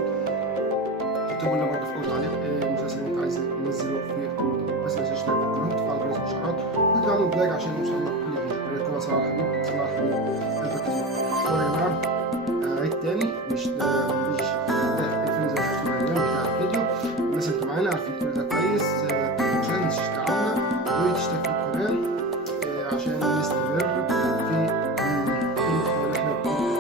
تكتبوا لنا برضه في اول تعليق المسلسل اللي انت عايز تنزله في رمضان. بس مش تشترك في القناه وتفعل جرس الاشعارات وتعملوا لايك عشان يوصلك كل جديد. يا ريت تكون صلاح الحبيب، صلاح الحبيب قلبك كتير. طبعا يا جماعه عيد تاني، مش ده الفيلم زي ما شفتوا العنوان بتاع الفيديو. الناس اللي معانا عارفين كل ده كويس. عشان تدعمنا وتشترك في القناه عشان نستمر في المحتوى اللي احنا بنقدمه.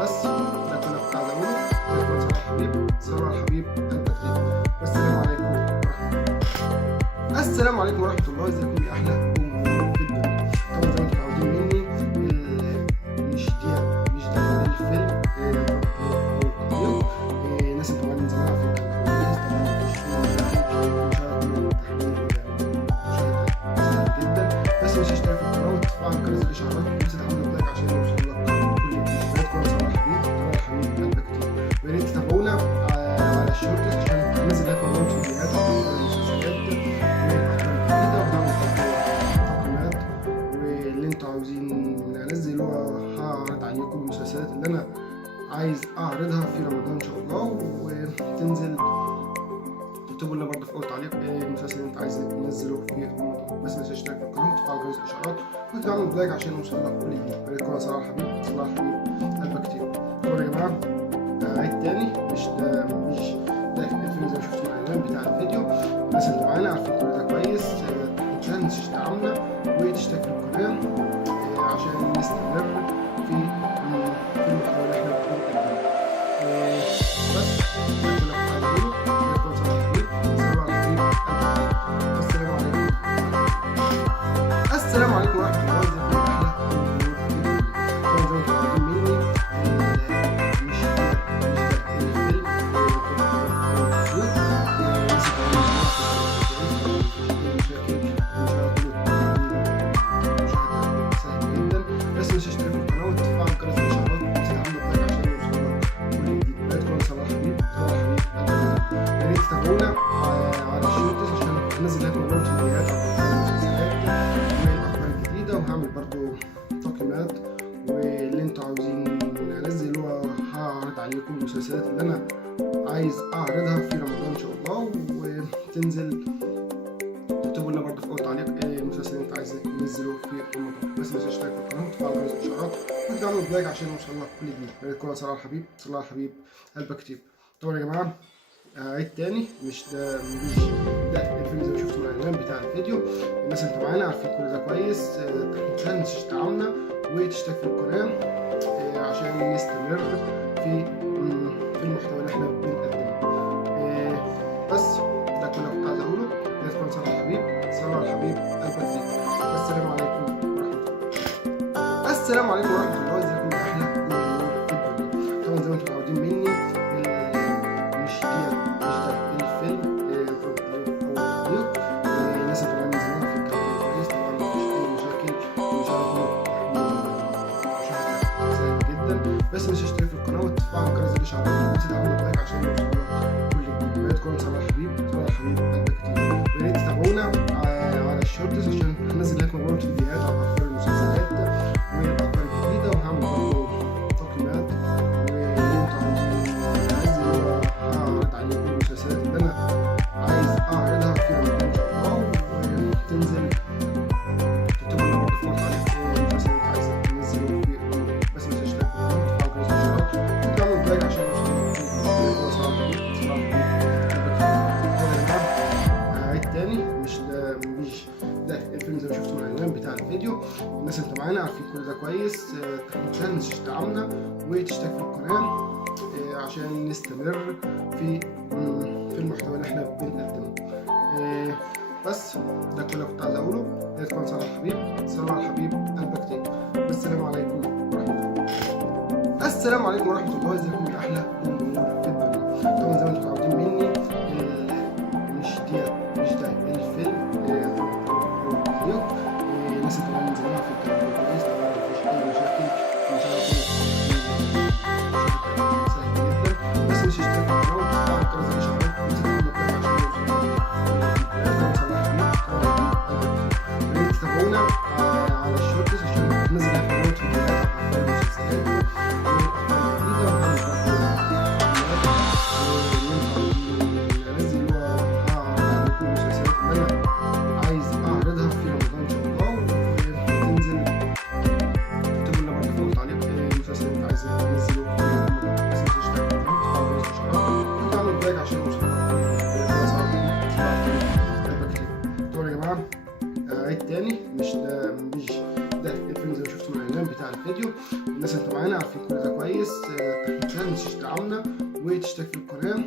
بس ده كل اللي كنت عايز اقوله. يا ريت تكون صلاح الحبيب، صلاح الحبيب قلبك كتير. والسلام عليكم ورحمه الله. السلام عليكم ورحمه الله. ازيكم يا احلى جمهور في الدنيا؟ طبعا زي ما انتم متعودين مني، مش ده الفيلم الناس اللي معايا من زمان عارفين الكلام ده كويس. طبعا مفيش اي مشاكل، المشاهده تحميل مشاهده سهل جدا. بس مش تشترك في القناه وتفعل جرس الاشعارات وتدعمنا بلايك عشان يوصلك كل جديد. يا ريت تكون صلاح الحبيب، صلاح الحبيب قلبك كتير. ويا ريت تتابعونا على الشورتس عشان هنزل لكم برضه فيديوهات عن المسلسلات والاخبار الجديده، وهعمل تقييمات واللي انتوا عاوزين انزله. هعرض عليكم المسلسلات اللي انا عايز اعرضها في رمضان ان شاء الله، وتنزل تكتبوا لنا برضه في اول تعليق المسلسل اللي انت عايز تنزله في رمضان. بس مش تشترك في القناه وتفعل جرس الاشعارات وتعملوا لايك عشان يوصلك كل جديد. يا ريت تكون صلاح الحبيب، صلاح الحبيب قلبك كتير. طبعا يا جماعه عيد تاني، مش ده الفيلم زي ما شفتوا العنوان بتاع الفيديو. الناس اللي معانا عارفين كل ده كويس. ما تنساش تدعمنا وتشترك في القناه عشان نستمر في المحتوى اللي احنا بنقدمه. بس ده كل اللي كنت عايز اقوله. لكم صباح الخير، صباح الخير. السلام عليكم ورحمه الله وبركاته. تابعونا على الشورتس عشان انزل لكم برضه فيديوهات عن المسلسلات والاخبار الجديده، وهعمل برضه تقييمات واللي انتوا عاوزين انزله. هعرض عليكم المسلسلات اللي انا عايز اعرضها في رمضان ان شاء الله، وتنزل تكتبوا لنا برضه في اول تعليق المسلسل اللي انت عايز تنزله في رمضان. بس ما تنساش تشترك في القناه وتفعل جرس الاشعارات وتعملوا لايك عشان يوصل لك كل جديد. يا ريت تكون صلاح الحبيب، صلاح الحبيب قلبك كتير. طبعا يا جماعه عيد تاني، مش ده الفيلم زي ما شفتوا من العنوان بتاع الفيديو. الناس اللي معانا عارفين كل ده كويس. ما تنساش تدعمنا وتشترك في القناه عشان نستمر في المحتوى اللي احنا بنقدمه. بس ده كل اللي كنت عايز اقوله. يا تكون صلاح الحبيب، صلاح الحبيب قلبك كتير. السلام عليكم ورحمه الله. السلام عليكم ورحمه الله. ازيكم يا احلى جمهور في الدنيا؟ طبعا زي ما انتم متعودين مني مش ده الفيلم الناس اللي طبعا نزلوها في الكلام كويس. طبعا مفيش اي مشاكل، مش سهل جدا. بس مش تشترك في القناه وتفعل جرس الاشعارات وتدعموا اللايك عشان يوصلك كل جديد. يا ريت تكون صلاح الحبيب، صلاح الحبيب قلبك كتير. ويا ريت تتابعونا على الشورتس عشان هنزل لكم برضه فيديوهات عن اخبار المسلسلات والاخبار الجديده، وهعمل برضه تقييمات واللي انتوا عاوزين هعرض عليكم المسلسلات اللي انا عايز اعرضها في رمضان ان شاء الله، وتنزل تكتبوا لنا برضه في تعليق المسلسل اللي انت عايز تنزله في رمضان. بس ما تنساش تشترك في القناه وتفعل جرس الاشعارات وتعملوا لايك عشان يوصلك تاني. مش ده الفيلم زي ما شفتوا من العنوان بتاع الفيديو. الناس اللي معانا عارفين كل ده كويس. ما تنساش تدعمنا وتشترك في القناه عشان نستمر في المحتوى اللي احنا بنقدمه. بس ده كل اللي كنت عايز اقوله. يا ريت تكون صلاح الحبيب، صلاح الحبيب قلبك كتير. والسلام عليكم ورحمه الله. السلام عليكم ورحمه الله. ازيكم يا احلى جمهور في الدنيا؟ طبعا زي ما انتم متعودين مني مش ده الفيلم الناس اللي طبعا نزلوها في الكلام كويس. طبعا مفيش اي مشاكل، ان شاء الله سهل جدا. بس مش تشترك في القناه وتفعل جرس الاشعارات وتدعموا اللايك عشان يوصلك. يا ريت تتابعونا على الشورتس عشان ننزل لكم برضه فيديوهات عن اخبار المسلسلات والاخبار الجديده، وهعمل عيد تاني. مش ده الفيلم زي ما شفتوا من العنوان بتاع الفيديو. الناس اللي معانا عارفين كل ده كويس. ما تنساش تدعمنا وتشترك في القناه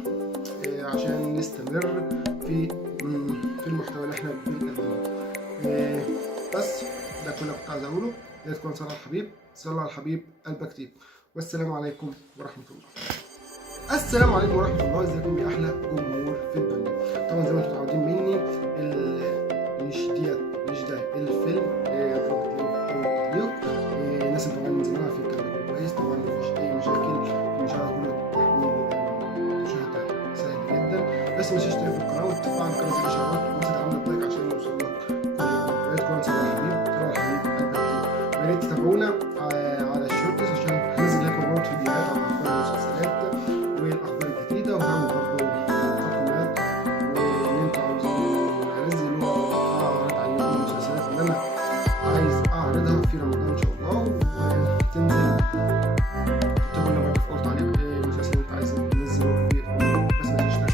عشان نستمر في المحتوى اللي احنا بنقدمه. بس ده كل اللي كنت عايز اقوله. يا ريت تكون صلاح الحبيب، صلاح الحبيب قلبك كتير. والسلام عليكم ورحمه الله. السلام عليكم ورحمه الله. ازيكم يا احلى جمهور في الدنيا؟ طبعا زي ما انتم متعودين مني مش ده الفيلم التعليق. الناس اللي طبعا نزلوها في الكلام كويس. طبعا مفيش اي مشاكل، مش هكون مشاهده سهل جدا. بس مش تشترك في القناه وتفعل جرس الاشعارات وتدعمنا اللايك عشان يوصلك كل جديد. يا ريت تكون صلاح الحبيب، صلاح الحبيب قلبك كتير. يا ريت تتابعونا على الشورتس عشان هنزل لكم برضه فيديوهات عن اخبار المسلسلات والاخبار الجديده، وهعمل برضه تقييمات واللي انتوا عاوزين انزله. هعرض عليكم المسلسلات اللي انا عايز اعرضها في رمضان ان شاء الله، وتنزل تكتبوا لنا برضه في اول تعليق المسلسل اللي انت عايز تنزله في رمضان. بس ما تنساش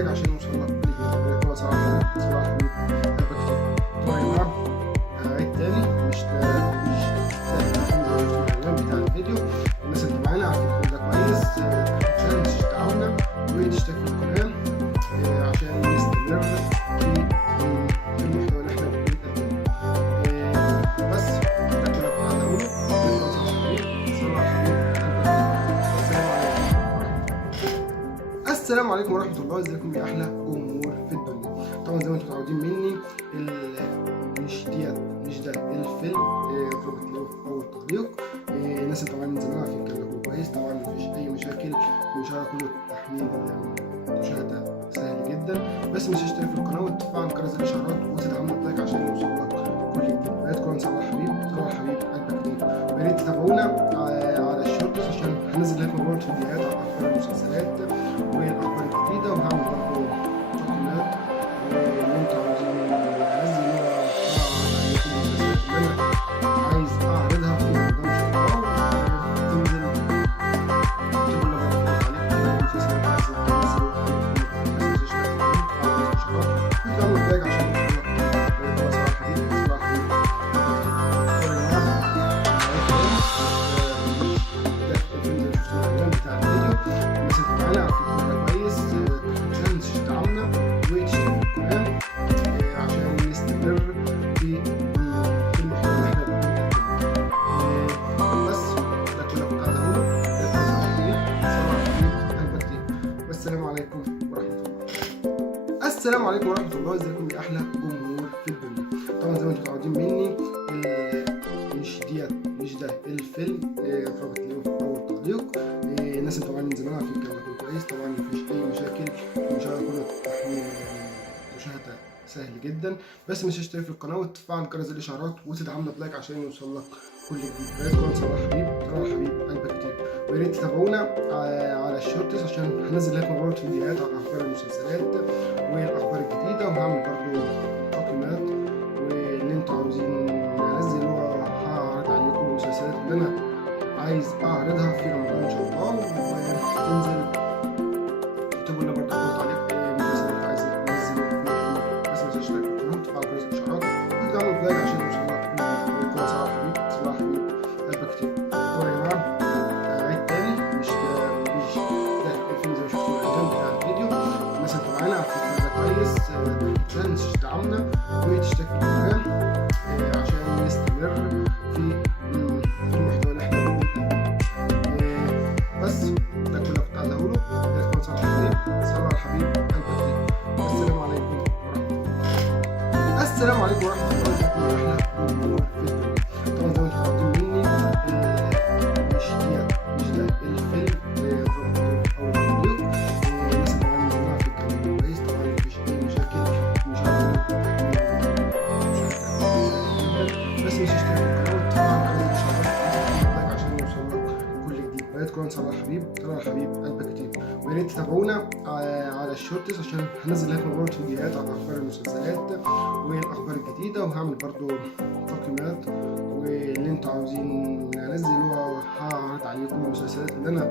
لايك عشان يوصل لك كل جديد. طبعا صباح الخير، صباح الخير قلبك كتير. طبعا يا جماعه عيد تاني، مش ده العنوان بتاع الفيديو. الناس اللي معانا عارفين كل ده كويس. عشان تدعمنا وتشترك في القناه عشان نستمر في المحتوى اللي احنا بنقدمه. بس ده كده كنت عايز اقوله. السلام عليكم ورحمة الله. ازيكم يا احلى جمهور في الدنيا؟ طبعا زي ما انتم متعودين مني، مش ده الفيلم رابط له في اول تعليق. الناس اللي طبعا من زمان عارفين الكلام ده كله كويس. طبعا مفيش اي مشاكل، المشاهدة كله تحميل مشاهدة سهل جدا. بس مش تشترك في القناة وتفعل جرس الاشعارات وتدعمنا بلايك عشان يوصل لك كل جديد. يا ريت تكون صباح الحبيب، صباح الحبيب قلبك كتير. ويا ريت تتابعونا على الشورتس عشان هنزل لكم برضه فيديوهات عن اخبار المسلسلات والاخبار الجديده، وهعمل برضه تقييمات واللي انتوا عاوزين انزل المسلسلات اللي انا عايز اعرضها في رمضان ان شاء الله. تنزل تقول لنا بقى عليك المسلسلات عايز تنزل بس مش وتعمل لايك عشان يوصلك صباح الحديد. صباح الحديد السلام عليكم ورحمة الله. ازيكم يا احلى جمهور في الدنيا؟ طبعا زي ما انتم متعودين مني، مش ده الفيلم رابط له في اول تعليق. الناس اللي طبعا من زمان عارفين الكلام ده كله كويس. طبعا مفيش اي مشاكل، المشاهدة كله تحميل مشاهدة سهل جدا. بس مش تشترك في القناة وتفعل جرس الاشعارات وتدعمنا بلايك عشان يوصل لك كل جديد. يا ريت تكون صباح الحبيب، صباح الحبيب قلبك كتير. ويا ريت تتابعونا على الشورتس عشان هنزل لكم برضه فيديوهات عن اخبار المسلسلات والاخبار الجديده، وهعمل برضه تقييمات واللي انتوا عاوزين انزله. هعرض عليكم المسلسلات اللي انا عايز اعرضها في رمضان ان شاء الله. وتنزل تكتبوا لنا برضه تعليق المسلسلات اللي عايز انزله في. بس ما تنسوش تشتركوا في القناه وتفعلوا جرس الاشعارات وتدعموا بلايك عشان يوصل لك كل صباح الحبيب، صباح الحبيب قلبك كتير. طبعا يا جماعه عيد تاني، مش ده الفيلم زي ما شفتوا العنوان بتاع الفيديو. الناس اللي معانا عارفين كل ده كويس. عشان تدعمنا وتشترك في القناه عشان نستمر في المحتوى اللي احنا بنقدمه. بس ده كله كنت عايز اقوله. يا ريت تكون صباح الحبيب، صباح الحبيب قلبك كتير. السلام عليكم ورحمه الله. السلام عليكم ورحمه الله. ازيكم يا احلى جمهور في الدنيا؟ طبعا زي ما انتم متعودين مني، مش ده الفيلم رابط له في اول تعليق. الناس اللي معانا من زمان عارفين الكلام ده كويس. طبعا مفيش اي مشاكل، المشاهدة بس مش تشترك في القناه وتفعل جرس الاشعارات عشان يوصل لك كل جديد. يا ريت تكون صباح الحبيب، صباح الحبيب قلبك كتير. ويا ريت تتابعونا على الشورتس عشان هنزل لكم برضه فيديوهات عن اخبار المسلسلات والاخبار الجديده، وهعمل برضه تقييمات واللي انتوا عاوزين انزله. هعرض عليكم المسلسلات اللي انا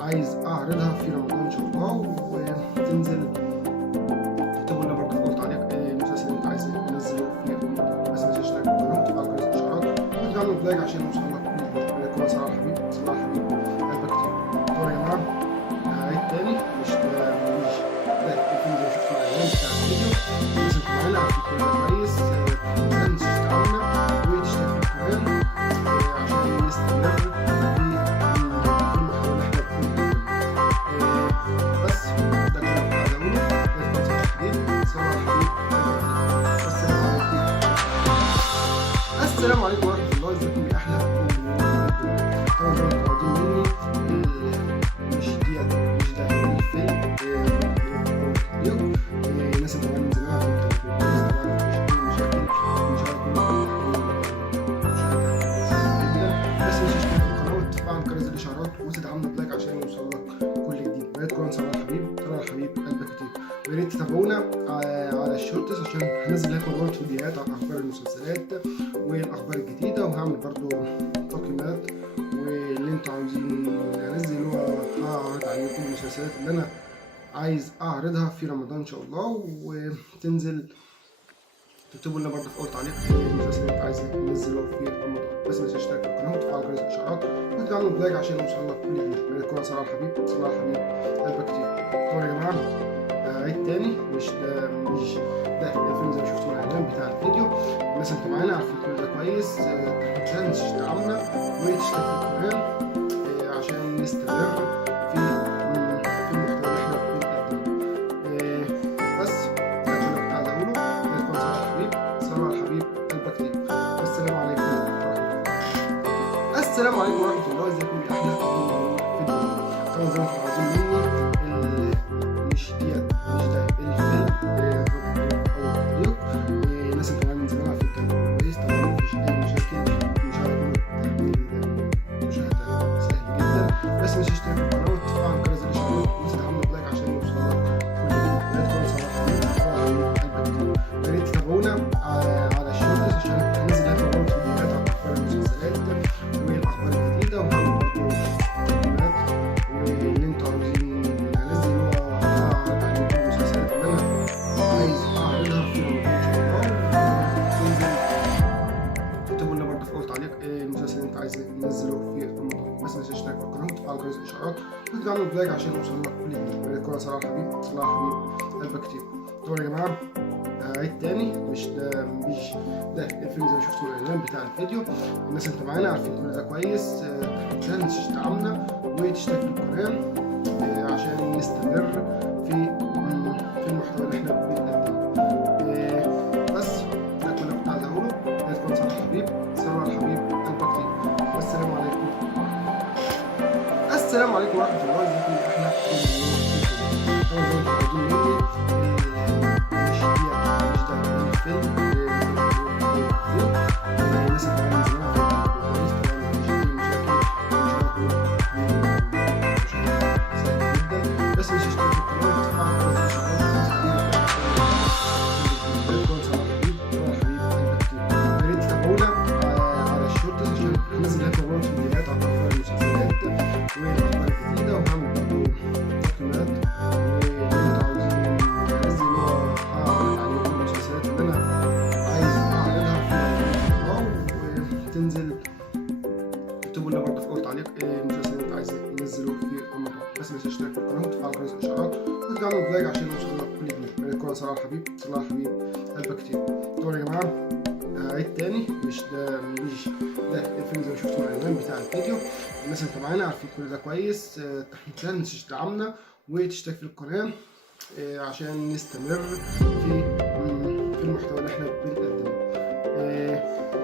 عايز اعرضها في رمضان ان شاء الله. وتنزل تكتبوا لنا برضه في اول تعليق المسلسل اللي انت عايز انزله في رمضان. بس ما تنساش تشترك في القناه وتفعل جرس الاشعارات وتدعموا بلايك عشان يوصل لك كل جديد. صباح الحبيب، صباح الحبيب قلبك كتير. طبعا يا جماعه عيد تاني، مش ده الفيلم زي ما شفتوا العنوان بتاع الفيديو. الناس اللي معانا عارفين كل ده كويس. ما تنسوش تدعمنا وتشترك في القناه عشان نستمر في المحتوى اللي احنا بنقدمه. بس ده كله كنت عايز اقوله. يا ريت صباح الحبيب، صباح الحبيب قلبك كتير. السلام عليكم ورحمه الله. ازيكم يا احلى جمهور في الدنيا؟ طبعا زي ما انتم متعودين مني، مش ده الفيلم الناس اللي طبعا من زمان عارفين الكلام ده كويس. طبعا مفيش اي مشاكل، المشاهدة كلها مشاهدة جدا. بس مش تشترك في القناه وتفعل جرس الاشعارات وتدعمنا بلايك عشان يوصل لك كل جديد. يا ريت تكون صباح الحبيب، صباح الحبيب قلبك كتير. ويا ريت تتابعونا على الشورتس عشان هنزل لكم برضه فيديوهات عن اخبار المسلسلات والاخبار الجديده، وهعمل برضه تقييمات واللي انتوا عاوزين انزله. هعرض عليكم المسلسلات اللي انا عايز اعرضها في رمضان ان شاء الله، وتنزل تكتبوا لنا برضه في اول تعليق المسلسل اللي انت عايز تنزله في رمضان. بس ما تنساش تشترك في القناه وتفعل جرس الاشعارات وتعملوا لايك عشان يوصل لك كل جديد. من القناه صلاح الحبيب، صلاح الحبيب قلبك كتير. طبعا يا جماعه عيد تاني، مش ده الفيلم زي ما شفتوا الاعلان بتاع الفيديو. الناس اللي معانا عارفين كل ده كويس. ما تنساش تدعمنا وتشترك في القناه عشان نستمر في المحتوى اللي احنا بنقدمه. بس ده كل اللي كنت عايز اقوله. ده كان صلاح الحبيب، صلاح الحبيب قلبك كتير. السلام عليكم ورحمه الله. السلام عليكم ورحمه الله. ازيكم يا احلى جمهور في الدنيا؟ طبعا زي ما انتم عاوزين مني مش ده الفيلم او التعليق. الناس اللي كمان من زمان على فكره كويس، طبعا مفيش اي مشاكل. المشاهده كله مشاهده سهل جدا. بس مش تشترك في القناه وتفعل جرس الاشعارات وتدعمنا بلايك عشان يوصلك كل جديد. لا تكون صلاح الحبيب قلبك كتير. يا ريت تتابعونا على الشورتس عشان هننزل لكم برضه فيديوهات عن اخبار المسلسلات والاخبار الجديده، وهعمل برضه تقييمات واللي انتوا عاوزين انزل تعليق المسلسلات اللي انا عايز اعرضها في رمضان ان شاء الله. تنزل اكتبوا لنا برضه في اول تعليق المسلسل اللي انت عايز تنزله في رمضان. بس ما تنساش تشترك في القناه وتفعل جرس الاشعارات وتعملوا لايك عشان يوصل لك كل جديد. من القناه صلاح الحبيب، صلاح الحبيب قلبك كتير. طبعا يا جماعه عيد تاني، مش ده الفيلم زي ما شفتوا الاعلان بتاع الفيديو. الناس اللي معانا عارفين كل ده كويس. ما تنساش تدعمنا وتشترك في القناه عشان نستمر في المحتوى اللي احنا بنقدمه. بس ده كل اللي كنت عايز اقوله. ده كان صلاح الحبيب، صلاح الحبيب قلبك كتير. والسلام عليكم. السلام عليكم ورحمه الله. ازيكم يا احلى جمهور؟ بس مش تشترك في القناه وتفعل جرس الاشعارات يا ريت تتابعونا على الشورتس عشان هنزل لكم برضه فيديوهات عن اخبار المسلسلات والاخبار الجديده، وهعمل برضه تقييمات واللي انتوا عاوزين انزل عليكم المسلسلات اللي انا عايز اعرضها في رمضان. وتنزل اكتبوا لنا برضه في اول تعليق المسلسل اللي انت عايز تنزله في رمضان. بس ما تنساش تشترك في القناه وتفعل جرس الاشعارات وتعملوا لايك عشان يوصل لك كل جديد. من القناه صلاح الحبيب، صلاح الحبيب قلبك كتير. طبعا يا جماعه عيد تاني، مش ده الفيلم زي ما شفتوا الاعلان بتاع الفيديو. الناس اللي معانا عارفين كل ده كويس. ما تنساش تدعمنا وتشترك في القناه عشان نستمر في المحتوى اللي احنا بنقدمه.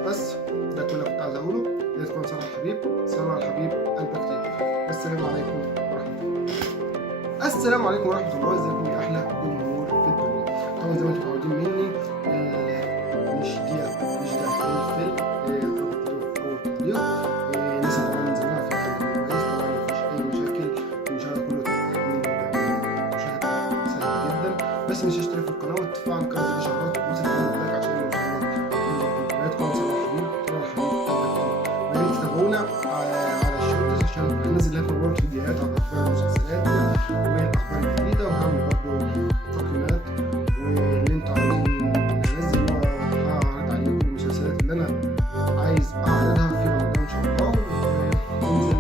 بس ده كل اللي كنت عايز اقوله. ده كان صلاح الحبيب، صلاح الحبيب قلبك كتير. السلام عليكم ورحمه الله. السلام عليكم ورحمه الله. ازيكم يا احلى جمهور في الدنيا؟ طبعا زي ما انتم متعودين مني مش ده الفيلم او التعليق. الناس اللي معانا من زمان على فكره كويس، طبعا مفيش اي مشاكل. المشاهده كله مشاهده سهل جدا. بس مش تشترك في القناه وتفعل جرس الاشعارات وتعمل لايك عشان يوصلك كل جديد. تكون صلاح الحبيب، صلاح الحبيب قلبك كتير. يا ريت تتابعونا على الشورتس عشان هنزل لكم برضه فيديوهات عن اخبار المسلسلات والاخبار الجديده، وهعمل برضه تقييمات واللي انتوا عاوزين انزل واعرض عليكم المسلسلات اللي انا عايز اعرضها في رمضان ان شاء الله. وتنزل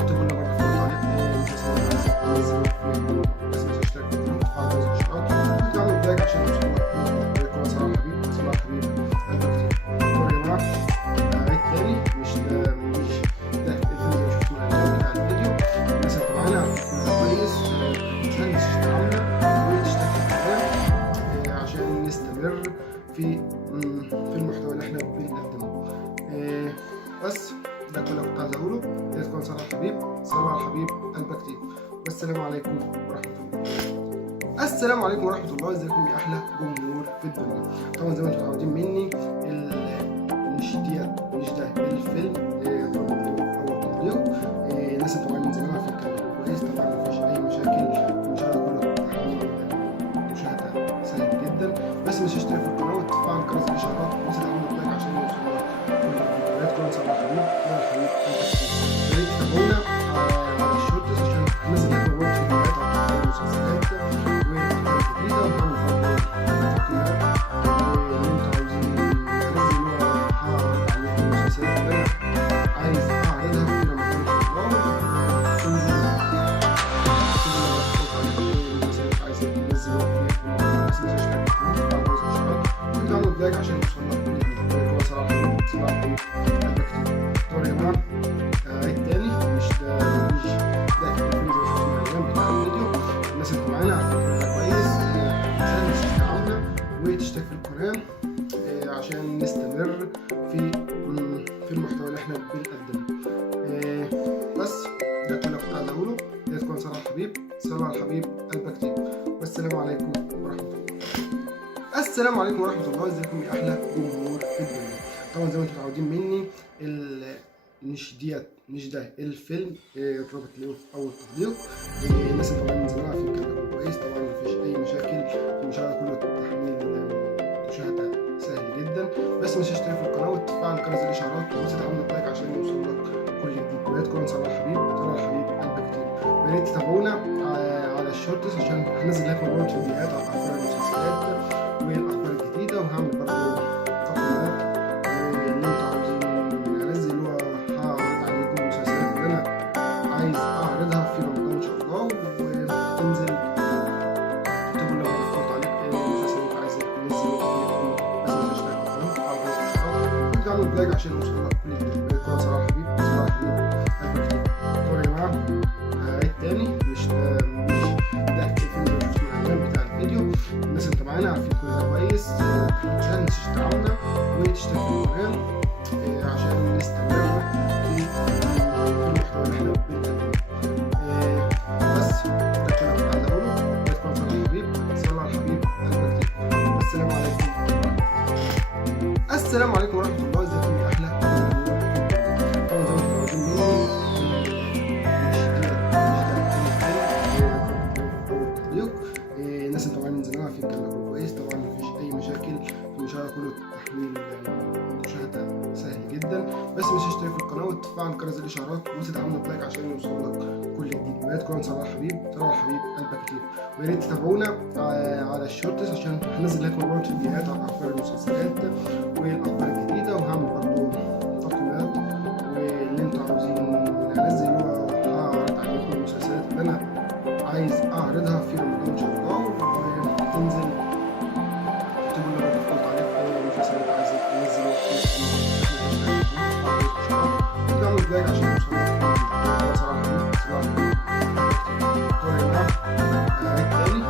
اكتبوا لنا برضه في التعليق المسلسل اللي عايز انزله في رمضان. بس مش تشترك في القناه وتفعل جرس الاشعارات وتعملوا لايك عشان يوصل لك كل جديد. صلاح الحبيب، صلاح الحبيب قلبك كتير. طبعا يا جماعه عيد تاني، مش ده الفيلم زي ما شفتوا الاعلان بتاع الفيديو. الناس اللي معانا عارفين كل ده كويس. ما تنساش تدعمنا وتشترك في القناه عشان نستمر في المحتوى اللي احنا بنقدمه. بس ده كل اللي كنت عايز اقوله. يا ريت تكون صلاح الحبيب، صلاح الحبيب قلبك كتير. والسلام عليكم ورحمه الله. السلام عليكم ورحمه الله. ازيكم يا احلى جمهور في الدنيا؟ طبعا زي ما انتم متعودين مني مش ده الفيلم او التعليق. الناس اللي معانا من زمان على فكره كويس، طبعا مفيش اي مشاكل. المشاهده كله مشاهده سهل جدا. بس مش تشترك في القناه وتفعل جرس الاشعارات وتعملوا لايك عشان يوصلك كل جديد. لا تكون صلاح الحبيب، صلاح الحبيب قلبك كتير. يا ريت تتابعونا على الشورتس عشان هنزل لكم برضه فيديوهات عن الحبيب البكتيريا. والسلام عليكم ورحمه الله. السلام عليكم ورحمه الله، ازيكم يا احلى جمهور في الدنيا. طبعا زي ما انتم متعودين مني مش ده الفيلم رابط ليه في اول تعليق. الناس اللي طبعا منزلها في الكلام كويس، طبعا مفيش اي مشاكل في المشاهده، كله تحميل مشاهده سهل جدا. بس مش تشترك في القناه وتفعل جرس الاشعارات وتدعمنا بلايك عشان يوصلك كل جديد. ويا ريت تكون صلاح الحبيب البكتيريا. ويا ريت تتابعونا على الشورتس عشان هنزل لكم برضه فيديوهات على اخبار المسلسلات والاخبار الجديده، وهعمل برضه تقييمات واللي انتوا عاوزين انزله. هعرض عليكم المسلسلات اللي انا عايز اعرضها في رمضان ان شاء الله، وتنزل تكتبوا لنا في التعليق المسلسل اللي انتوا عايزين ننزله في بس ما تنسوش لايك وتفعلوا جرس الاشعارات وتدعموا بلايك عشان يوصلك كل جديد. يكون صلاح الحبيب البكتيريا. طبعا يا جماعه عيد تاني، مش ده الفيلم اللي شفتوا الاعلان بتاع الفيديو. الناس اللي معانا عارفين كل ده كويس. عشان تدعمنا وتشتركوا في القناه عشان نستمر في المحتوى اللي احنا بنقدمه. بس ده كل اللي كنت عايز اقوله. بيتكم صلاح الحبيب البكتيريا. السلام عليكم. السلام عليكم ورحمه الله، ازيكم يا احلى جمهور. طبعا زي ما انتم متعودين مني الناس اللي طبعا منزلها في الكلام كويس، طبعا مفيش اي مشاكل في المشاهده، كله تحميل مشاهده سهل جدا. بس مش تشترك في القناه وتفعل جرس الاشعارات وتدعمنا بلايك عشان يوصلك كل جديد. ويا ريت تكون صلاح الحبيب البكتيريا. ويا ريت تتابعونا على الشورتس عشان هنزل لكم برضه فيديوهات على اخبار المسلسلات والاخبار الجديده، وهعمل برضه تقييمات واللي انتوا عاوزين انزله. هعرض عليكم المسلسلات اللي انا عايز اعرضها في رمضان ان شاء الله، وتنزل تكتبوا لنا برضه في التعليق المسلسل اللي انتوا عايزين ننزله وتدعموا البلايك عشان يوصلك كل جديد. صلاح الحبيب طبعا يا جماعه عيد تاني،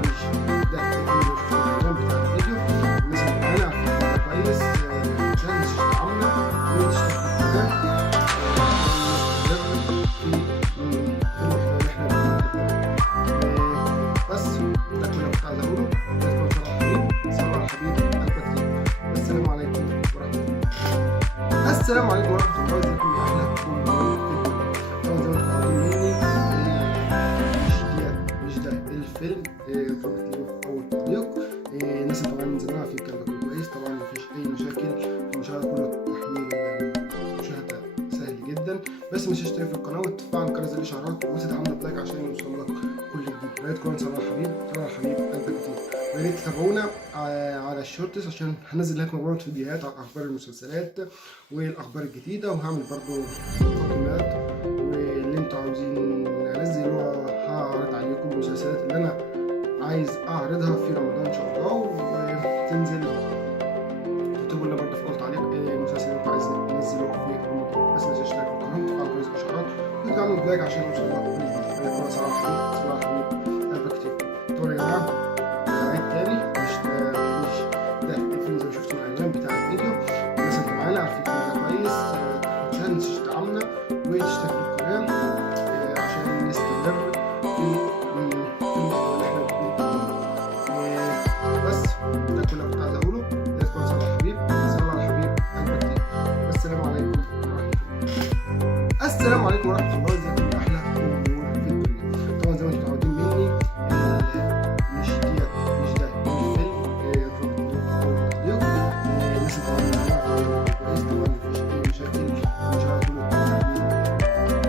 مش ده الفيلم اللي شفتوا الاعلان بتاع الفيديو. الناس اللي معانا عارفين كل ده كويس. عشان تدعمنا وتشتركوا في القناه السلام عليكم ورحمة الله، ازيكم يا احلى جمهور في الدنيا. طبعا زي ما انتم متعودين مني مش ده الفيلم رابط ليه في اول تعليق. الناس اللي طبعا منزلها في الكلام كويس، طبعا مفيش اي مشاكل في المشاهده، كله تحميل مشاهده سهل جدا. بس مش تشترك في القناه وتفعل جرس الاشعارات وتدعمنا بلايك عشان يوصلك كل جديد. ويا ريت تكون صلاح الحبيب البكتيريا. ويا ريت تتابعونا على الشورتس عشان هنزل لكم برضه فيديوهات على اخبار المسلسلات والاخبار الجديده، وهعمل برضه تقييمات واللي انتوا عاوزين انزله. هعرض عليكم المسلسلات اللي انا عايز اعرضها في رمضان ان شاء الله، وتنزل تكتبوا لنا برضه في اول تعليق المسلسل اللي انتوا عايزين ننزله في رمضان. بس ما تنسوش تشتركوا في القناه وتفعلوا جرس الاشعارات وتدعموا بلايك عشان يوصلك كل جديد. يكون صلاح الحبيب البكتيريا. طبعا يا جماعه عيد تاني، مش ده الفيلم زي ما شفتوا الاعلان بتاع الفيديو. الناس اللي معانا عارفين كل ده كويس. عشان تدعمنا وتشتركوا في القناه عشان نستمر في المحتوى اللي احنا بنقدمه. بس ده كل اللي كنت عايز اقوله. يا ريت تكون صلاح الحبيب البكتيريا. والسلام عليكم ورحمه الله. السلام عليكم ورحمه الله، ازيكم يا احلى جمهور في الدنيا. طبعا زي ما انتم متعودين مني مش ده الفيلم رابط ليه في اول تعليق. الناس اللي طبعا منزلها كويس، طبعا مفيش اي مشاكل، المشاهده كله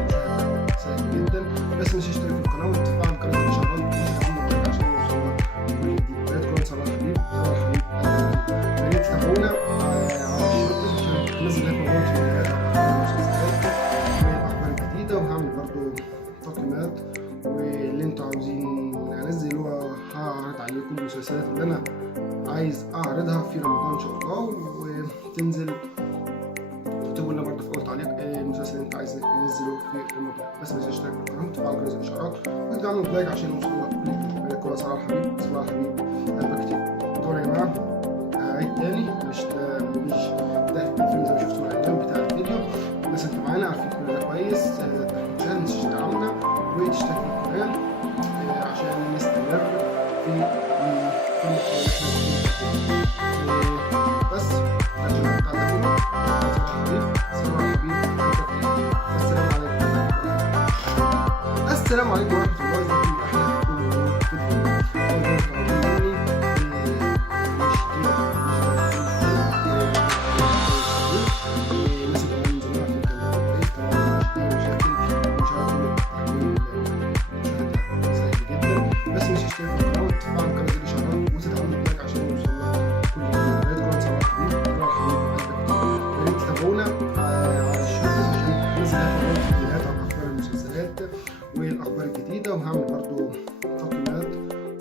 مشاهده سهل جدا. بس مش تشترك في القناه وتفعل جرس الاشعارات وتدعمنا بلايك عشان يوصلك كل جديد. ويا ريت تكون صلاح الحبيب البكتيريا. ويا ريت تتابعونا على الشورتس عشان هنزل لكم برضه فيديوهات على اخبار المسلسلات والاخبار الجديده، وهعمل برضه تقييمات واللي انتوا عاوزين انزله. هعرض عليكم المسلسلات اللي انا عايز اعرضها في رمضان ان شاء الله، وتنزل تكتبوا لنا برضه في اول تعليق المسلسل اللي انت عايز ننزله في رمضان. بس ما تنسوش تشتركوا في القناه وتفعلوا جرس الاشعارات وتدعموا بلايك عشان يوصلك كل جديد. يكون صلاح الحبيب البكتيريا. طبعا يا جماعه عيد تاني، مش ده الفيلم زي ما شفتوا الاعلان بتاع الفيديو. الناس اللي معانا عارفين كل ده كويس. عشان تدعمنا وتشتركوا في القناه السلام عليكم ورحمة الله، ازيكم يا أحلى جمهور في الدنيا. طبعا زي ما انتم عارفين مش دي الناس اللي من زمان عارفين كان كويس. طبعا مش أي مشاكل، مش عارف المشاهدة سهل جدا، بس مش اشترك في القناة وتفعل الجرس الإشعارات وتدعمنا بلايك عشان يوصلنا كل جديد. يا ريت قناة صلاح حبيب، صلاح حبيب قلبك. يا ريت تتابعونا على الشوتس عشان ننزل لكم فيديوهات عن أخبار المسلسلات والاخبار الجديده، وهعمل برضو تقييمات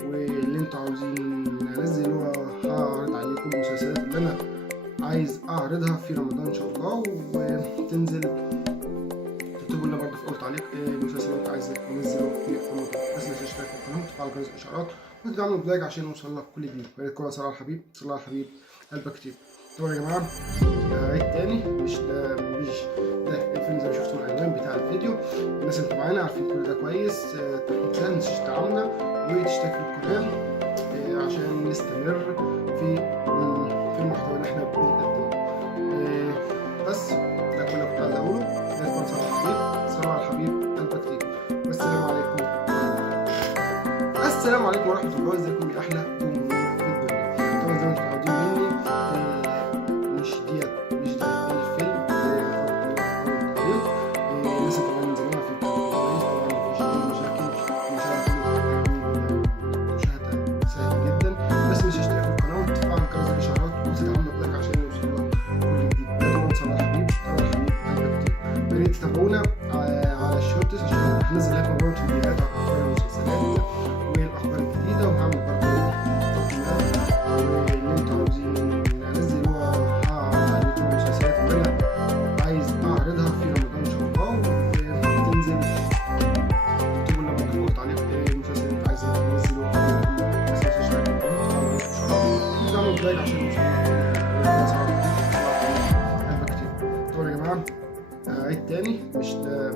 واللي انتوا عاوزين انزله. هعرض عليكم المسلسلات اللي انا عايز اعرضها في رمضان ان شاء الله، وتنزل تكتبوا لنا برضو في اول تعليق المسلسل اللي انت عايز انزله في رمضان. بس ما تنساش تشترك في القناه وتفعل جرس الاشعارات وتدعموا بلايك عشان يوصل لك كل جديد. ويا ريت صلاح الحبيب، صلاح الحبيب قلبك كتير. طبعا يا جماعه عيد تاني، مش ده الفيلم زي ما شفتوا العنوان بتاع الفيديو. الناس اللي معانا عارفين كل ده كويس. متنساش تدعمنا وتشترك في القناه عشان نستمر في المحتوى اللي احنا بنقدمه. بس ده كله كنت عايز اقوله. زي ما صلاح الحبيب، صلاح الحبيب قلبك كتير. والسلام عليكم. السلام عليكم ورحمه الله، ازيكم يا احلى جمهور في الدنيا. طبعا زي ما انتم متعودين مني مش ده الفيلم الناس اللي من زمان عارفين كان كويس. طبعا مفيش اي مشاكل، مش عارف المشاهدة سهل جدا، بس مش اشترك في القناة وتفعل جرس الاشعارات وتدعمنا بلايك عشان يوصلنا كل جديد. ده طبعا صلاح حبيب، صلاح حبيب قلبك كتير. يا ريت تتابعونا على الشورتس عشان هنزل لكم برضه فيديوهات عن اخبار المسلسلات والاخبار الجديده، وهعمل برضه تقييمات واللي انتوا عاوزين انزله. هعرض عليكم المسلسلات اللي انا عايز اعرضها في رمضان ان شاء الله، وتنزل تكتبوا لنا برضه فوق تعليق المسلسل اللي انت عايز تنزله. بس ما تنساش تشترك في القناه وتعملوا لايك عشان يوصلنا قلبك كتير. طبعا يا جماعه عيد تاني، مش ده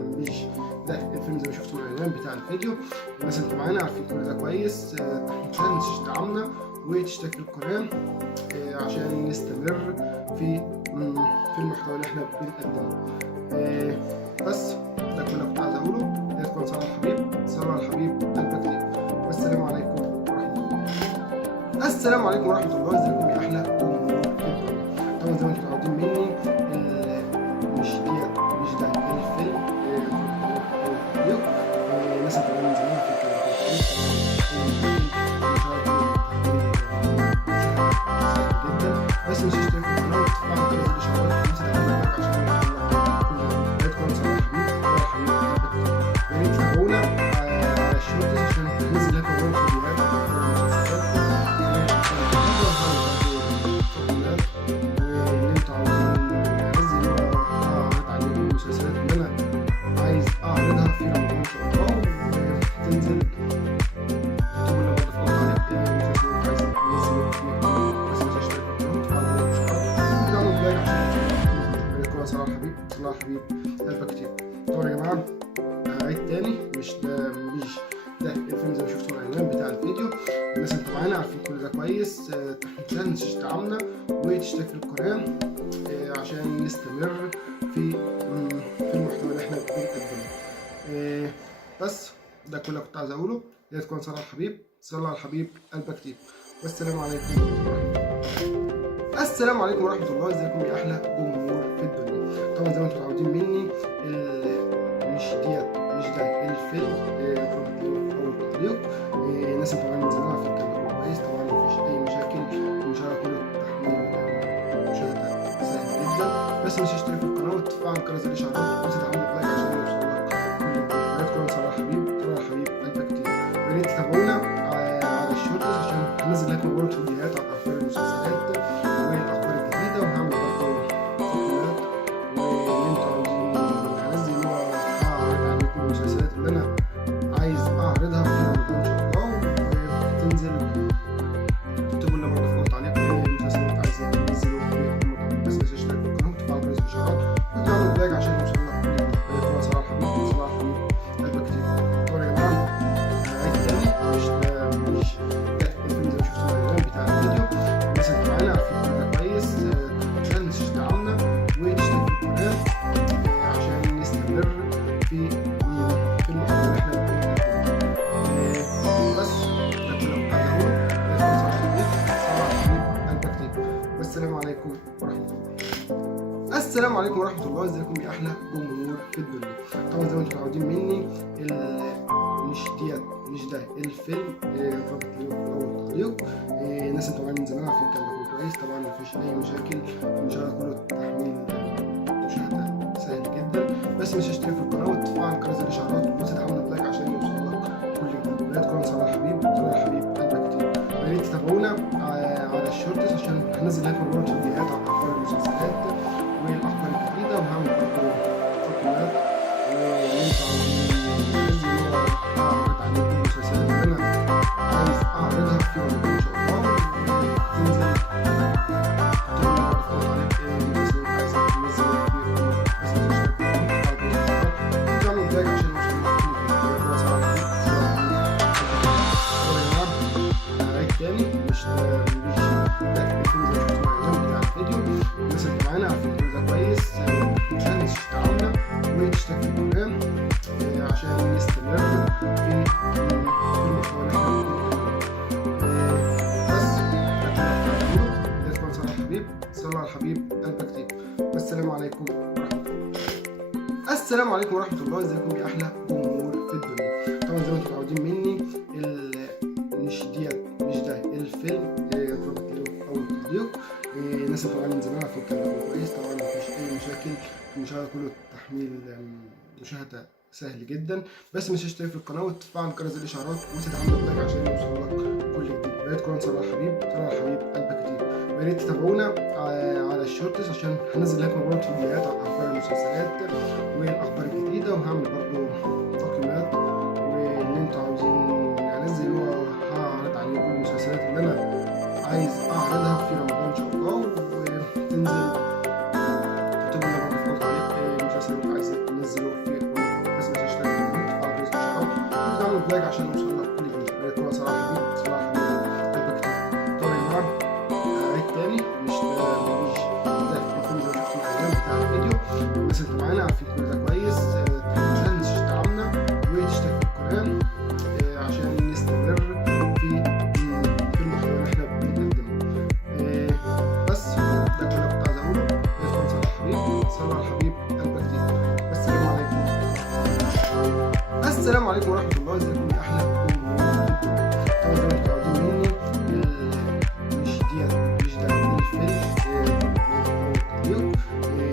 الفيلم زي ما شفتوا العنوان بتاع الفيديو. الناس اللي معانا عارفين كل ده كويس. متنساش تدعمنا وتشترك في القناه عشان نستمر في المحتوى اللي احنا بنقدمه. بس ده كله كنت عايز اقوله. يا ريت صلاح الحبيب، صلاح الحبيب قلبك كتير. والسلام عليكم ورحمه الله. السلام عليكم ورحمه الله، ازيكم يا احلى جمهور في الدنيا. طبعا زي ما انتم متعودين مني مش ده الفيلم الناس اللي من زمان عارفين كان كويس. جدا، بس مش اشترك في القناه وتفعل جرس الاشعارات وتدعمنا بلايك عشان يوصلنا كل جديد. يا ريت تكونوا صلاح حبيب، صلاح حبيب قلبك كتير. يا ريت تتابعونا على الشورتس عشان ننزل لكم برضه فيديوهات عن اخبار المسلسلات واللي انتوا عاوزين انزله. هعرض عليكم المسلسلات اللي انا عايز اعرضها في رمضان ان شاء الله، وتنزل تكتبوا لنا برضه في اول تعليق المسلسل اللي انت عايز تنزله في رمضان. بس ما تنساش تشترك في القناه وتفعل جرس الاشعارات وتدعموا بلايك عشان يوصلنا كل صلاح الحبيب، صلاح الحبيب قلبك كتير. طبعا يا جماعه عيد تاني، مش ده الفيلم زي ما شفتوا العنوان بتاع الفيديو. الناس اللي معانا عارفين كل ده كويس. متنساش تدعمنا وتشترك في القناه عشان نستمر في المحتوى اللي احنا بنقدمه. بس ده كله كنت عايز اقوله. يا ريت تكون صلاح الحبيب، صلاح الحبيب قلبك كتير. والسلام عليكم. السلام عليكم ورحمه الله، ازيكم يا احلى جمهور في الدنيا. طبعا زي ما انتم متعودين مني مش ده الفيلم اول تعليق. الناس اللي من زمان عارفين كان كويس. طبعا مفيش اي مشاكل، مش عارف المشاهدة سهل جدا، بس مش اشترك في القناه وتفعل جرس الاشعارات وتدعمنا بلايك عشان يوصلنا كل جديد. يا ريت تكونوا صلاح حبيب، صلاح حبيب قلبك كتير. يا ريت تتابعونا على الشورتس عشان هنزل لكم برضه فيديوهات عن اخبار المسلسلات والاخبار الجديده، وهعمل برضه تقييمات واللي انتوا عاوزين انزله. هعرض عليكم المسلسلات اللي انا عايز اعرضها في رمضان ان شاء الله، وتنزل تكتبوا لنا برضه في اول تعليق المسلسل اللي انت عايز تنزله في رمضان. بس ما تنساش تشترك في القناه وتفعل جرس الاشعارات وتدعموا بلايك عشان يوصلنا كل جديد. يا ريت صلاح السلام عليكم ورحمة الله، ازيكم يا أحلى جمهور في الدنيا. طبعا زي ما انتم متعودين مني مش ده الفيلم رابط ليه في أول تعليق. الناس انتوا معايا من زمان عارفين الكلام ده كله كويس، طبعا مفيش أي مشاكل، المشاهدة كله تحميل مشاهدة سهل جدا، بس مش تشترك في القناة وتفعل جرس الإشعارات وتدعمنا بلايك عشان يوصلك كل جديد. ولا تكون صلاح حبيب قلبك كتير. ويا ريت تتابعونا على الشورتس عشان هنزل لكم برضه فيديوهات عن أخبار المسلسلات والاخبار الجديده، وهعمل برضه تقييمات وينفع اعرض عليكم المسلسلات اللي انا عايز اعرضها في رمضان ان شاء الله، وتنزل تقول عليك ايه المسلسلات عايزه تنزل في بس تشترك في القناه وتعمل لايك عشان تاني مش ده الفيلم زي بتاع الفيديو. الناس اللي معانا عارفين الفيلم ده كويس، عشان تشتغلنا وتشترك في القناة عشان نستمر في المحتوى اللي احنا بنقدمه. بس ده تكون صلاح حبيب، صلى على الحبيب قلبك كتير. والسلام عليكم ورحمة الله. السلام عليكم ورحمة الله، ازيكم يا أحلى جمهور في الدنيا. طبعا زي ما انتم متعودين مني مش ده الفيلم رابط ليه في أول تعليق. الناس اللي معايا من زمان عارفين الكلام ده كويس، طبعا مفيش أي مشاكل، المشاهدة كله تحميل مشاهدة سهل جدا، بس مش تشترك في القناة وتفعل جرس الإشعارات وتدعمنا بلايك عشان يوصلك كل جديد. ويا ريت تكون صلاح حبيب قلبك كتير. ويا ريت تتابعونا على الشورتس عشان هنزل لكم برضه فيديوهات عن أخبار المسلسلات والاخبار الجديده، وهعمل برضه تقييمات واللي انتوا عاوزين انزله، هعرض عليكم المسلسلات اللي انا عايز اعرضها في رمضان ان شاء الله، وتنزل تكتبوا لنا برضه في تعليق المسلسل اللي انتوا عايزين تنزله في رمضان، بس ما تنسوش تفعلوا جرس الاشعارات وتعملوا لايك عشان يوصلك كل جديد. يا ريت صلاح حبيب قلبك كتير. طبعا يا جماعه عيد تاني مش ده الفيلم زي ما شفتوا الاعلان بتاع الفيديو. الناس اللي معانا عارفين كل ده كويس، عشان تدعمنا وتشترك في القناه عشان نستمر في المحتوى اللي احنا بنقدمه. بس ده كل اللي كنت عايز اقوله. يا صلاح حبيب، صلى على الحبيب قلبك كتير. والسلام عليكم. السلام عليكم ورحمه الله، ازيكم يا احلى جمهور. طبعا زي ما انتم متعودين مني مش ده الفيلم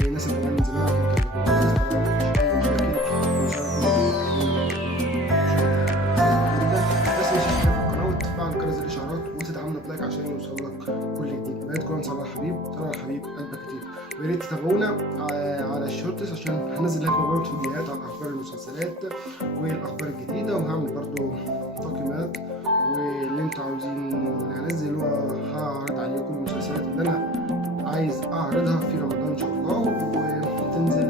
الناس اللي معانا من زمان عارفين الكلام ده كويس، طبعا مفيش اي مشاكل، المشاهدة سهل جدا، بس مش تشترك في القناة وتفعل جرس الإشعارات وتدعمنا بلايك عشان يوصلك كل جديد. ويا ريت تكون صلاح حبيب قلبك كتير. ويا ريت تتابعونا على الشورتس عشان هنزل لكم برضه فيديوهات عن أخبار المسلسلات والاخبار الجديده، وهعمل برضه تقييمات واللي انتوا عاوزين انزله، هعرض عليكم المسلسلات اللي انا عايز اعرضها في رمضان ان شاء الله، وتنزل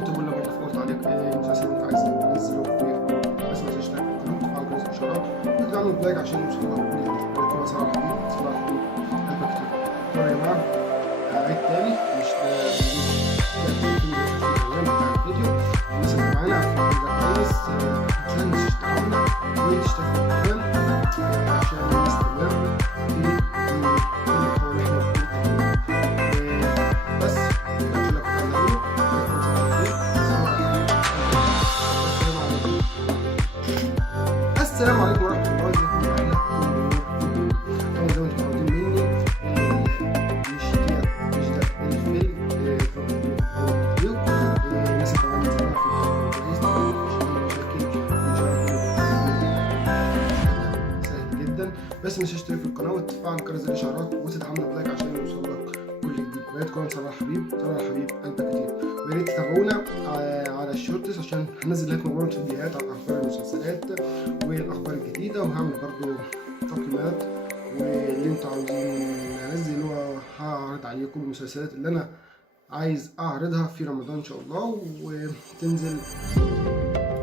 تكتبوا لنا برضه في اول تعليق المسلسل اللي انتوا عايزين تنزله في رمضان، بس ما تنسوش تشتركوا في القناه وتفعلوا جرس الاشعارات وتعملوا لايك عشان يوصلك كل جديد. يا ريت صلاح حبيب قلبك كتير. طبعا يا جماعه عيد تاني مش ده الفيلم بتاع الفيديو. الناس اللي معانا عارفين كل ده كويس، عشان تدعمنا وتشتركوا في القناه عشان نستمر في المحتوى اللي احنا بنقدمه. بس ده كل اللي كنت عايز اقوله. السلام عليكم ورحمه الله، ازيكم يا احلى جمهور. طبعا زي ما انتم متعودين مني مش ده الفيلم رابط ليه في اول تعليق. الناس اللي معانا من زمان عارفين الكلام ده كويس، طبعا مفيش اي مشاكل، سهل جدا، بس مش تشترك في القناه وتفعل جرس الاشعارات وتدعمنا بلايك عشان يوصلك كل جديد. ويا ريت تكون صلاح حبيب قلبك كتير. ويا ريت تتابعونا على الشورتس عشان هنزل لكم برضه فيديوهات عن اخبار المسلسلات والاخبار الجديده، وهعمل برضه تقييمات واللي انتوا عاوزين انزله، هعرض عليكم المسلسلات اللي انا عايز اعرضها في رمضان ان شاء الله، وتنزل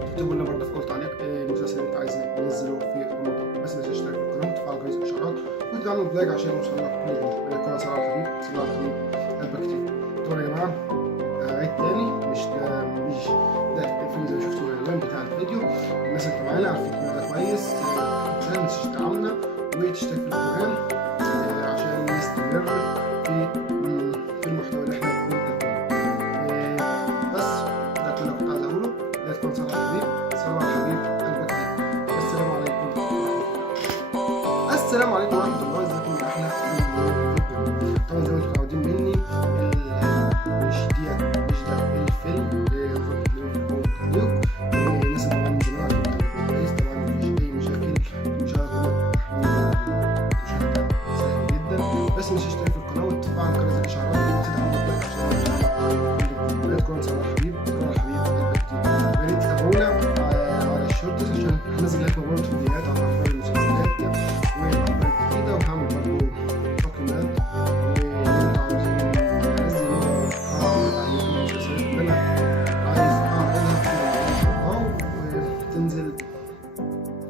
تكتبوا لنا برضه في اول تعليق المسلسل اللي انتوا عايزين تنزله في رمضان، بس ما تنسوش تشتركوا في القناه وتفعلوا جرس الاشعارات وتدعموا بلايك عشان يوصلك كل جديد. يا ريت صلاح حبيب قلبك كتير. طبعا يا جماعه عيد تاني مش ده الفيلم زي ما شفتوا الاعلان بتاع الفيديو. الناس اللي معانا عارفين كل ده كويس، عشان تدعمنا وتشترك في القناه عشان نستمر في المحتوى اللي احنا بنقدمه. السلام عليكم ورحمة الله، ازيكم يا أحلى جمهور في الدنيا. طبعا زي ما انتم متعودين مني مش ده الفيلم فقط له تعليق. الناس اللي طبعا من زمان عارفين كان كويس، طبعا مفيش أي مشاكل في المشاهدة، مشاهدة سهل جدا، بس مش تشترك في القناة وتفعل جرس الإشعارات وتدعم اللايك عشان يوصلك كل جديد. كون صلاح حبيب قلبك كتير. يا ريت تتابعونا على الشورتس عشان هنزل لكم برضه فيديوهات عن أخبار المسلسلات والأخبار الجديدة، وهعمل برضه تقييمات واللي عاوزين أنزل عليكم المسلسلات اللي أنا عايز أعرضها في رمضان وتنزل.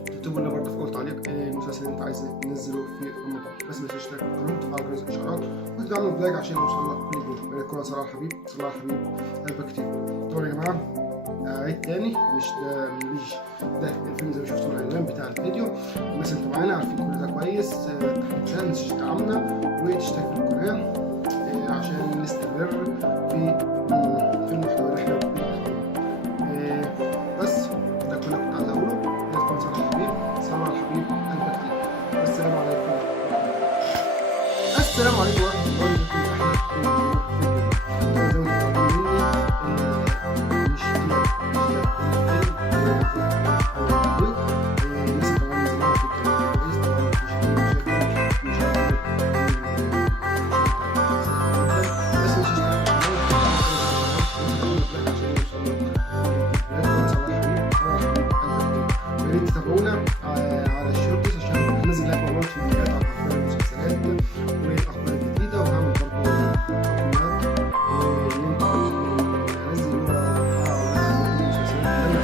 تكتبوا لنا برضه في أول تعليق المسلسل اللي أنت عايز تنزله في رمضان، بس ما تنساش تشترك في القناة وتفعل جرس الإشعارات وتدعموا بلايك عشان يوصلك كل جديد. يا كون صلاح حبيب قلبك كتير. طبعا يا جماعة عيد تاني، مش ده الفيلم زي ما شفتوا من العنوان بتاع الفيديو. الناس اللي معانا عارفين كل ده كويس. ما تنساش تدعمنا وتشترك في القناة عشان نستمر في المحتوى اللي احنا بنقدمه. بس ده كله كنت عايز اقوله. يا كون صلاح حبيب قلبك كتير. السلام عليكم ورحمة الله وبركاته. تابعونا على الشورتس عشان هنزل لكم برضه فيديوهات عن اخبار المسلسلات والاخبار الجديده، وهعمل برضه تقييمات واللي انتوا عاوزين انزل المسلسلات اللي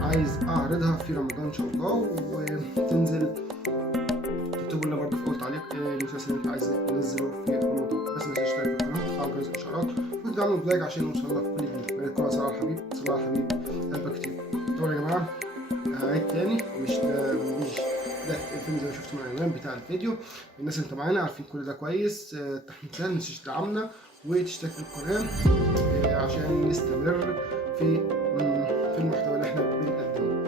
انا عايز اعرضها في رمضان ان شاء الله، وتنزل. تكتبوا لنا برضه في اول تعليق المسلسل اللي انت عايز تنزله في رمضان، بس ما تنساش تشترك في القناه وتفعل جرس الاشعارات وتدعموا بلايك عشان يوصلك كل جديد. يا ريت صلاح حبيب قلبك كتير. طبعا يا جماعه عيد تاني، مش ده الفيلم زي ما شفتوا من العنوان بتاع الفيديو. الناس اللي معانا عارفين كل ده كويس. ما تنساش تدعمنا وتشترك في القناة عشان نستمر في المحتوى اللي احنا بنقدمه.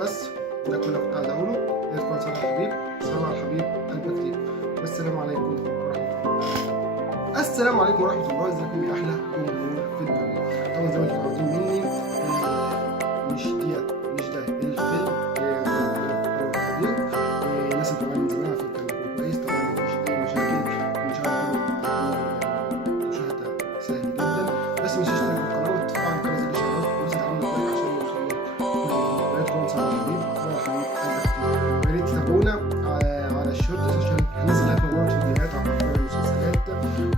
بس ده كله كنت عايز اقوله. يا ريت تكون صلاح حبيب قلبك كتير. والسلام عليكم ورحمة الله. السلام عليكم ورحمة الله، ازيكم يا احلى جمهور في الدنيا. طبعا زي ما انتم متعودين مني مش ده الفيلم الناس اللي طبعا من زمان عارفين كان كويس، طبعا مفيش أي مشاكل، مشاهدة سهل جدا، بس مش تشترك في القناة وتفعل جرس الإشعارات وتدعمنا بلايك عشان يوصلك كل جديد. كون صلاح حبيب قلبك كتير. يا ريت تتابعونا على الشورتس عشان هنزل لكم برضه فيديوهات عن أخبار المسلسلات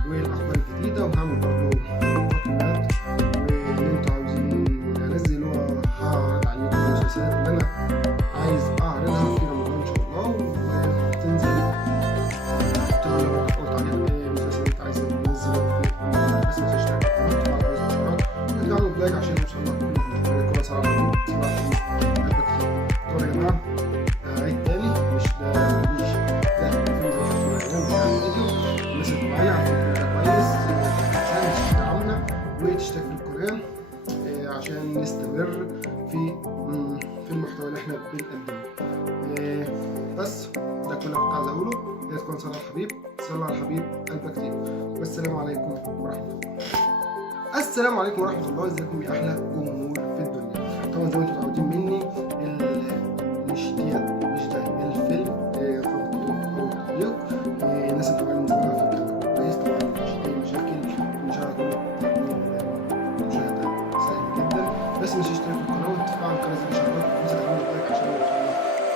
والأخبار الجديدة، وهعمل برضه تقييمات واللي انتوا عاوزين انزله هعرض عليكم المسلسلات اللي انا عايز اعرضها في رمضان ان شاء الله، وتنزل. تكتبوا لنا برضه في اول تعليق المسلسل اللي انت عايز تنزله في رمضان، بس ما تنساش تشترك في القناة وتفعل جرس الاشعارات وتدعموا بلايك عشان يوصلك كل جديد. يا صلاح حبيب قلبك كتير. طبعا يا جماعه عيد تاني، مش ده الفيلم زي ما شفتوا من العنوان بتاع الفيديو. الناس اللي معانا عارفين كل ده كويس. عشان تدعمنا وتشترك في القناة عشان نستمر في المحتوى اللي احنا بنقدمه. بس ده كله كنت عايز اقوله. يا تكون صلاح حبيب قلبك كتير. والسلام عليكم ورحمة الله. السلام عليكم ورحمة الله، ازيكم يا احلى جمهور في الدنيا. طبعا زي ما انتم متعودين مني مش ده الفيلم فقط له تعليق. الناس اللي طبعا من زمان عارفين كان كويس، طبعا مفيش اي مشاكل، مشاهدة سهل جدا، بس مش تشترك في القناة وتفعل جرس الإشعارات وتدعمنا بلايك عشان يوصلك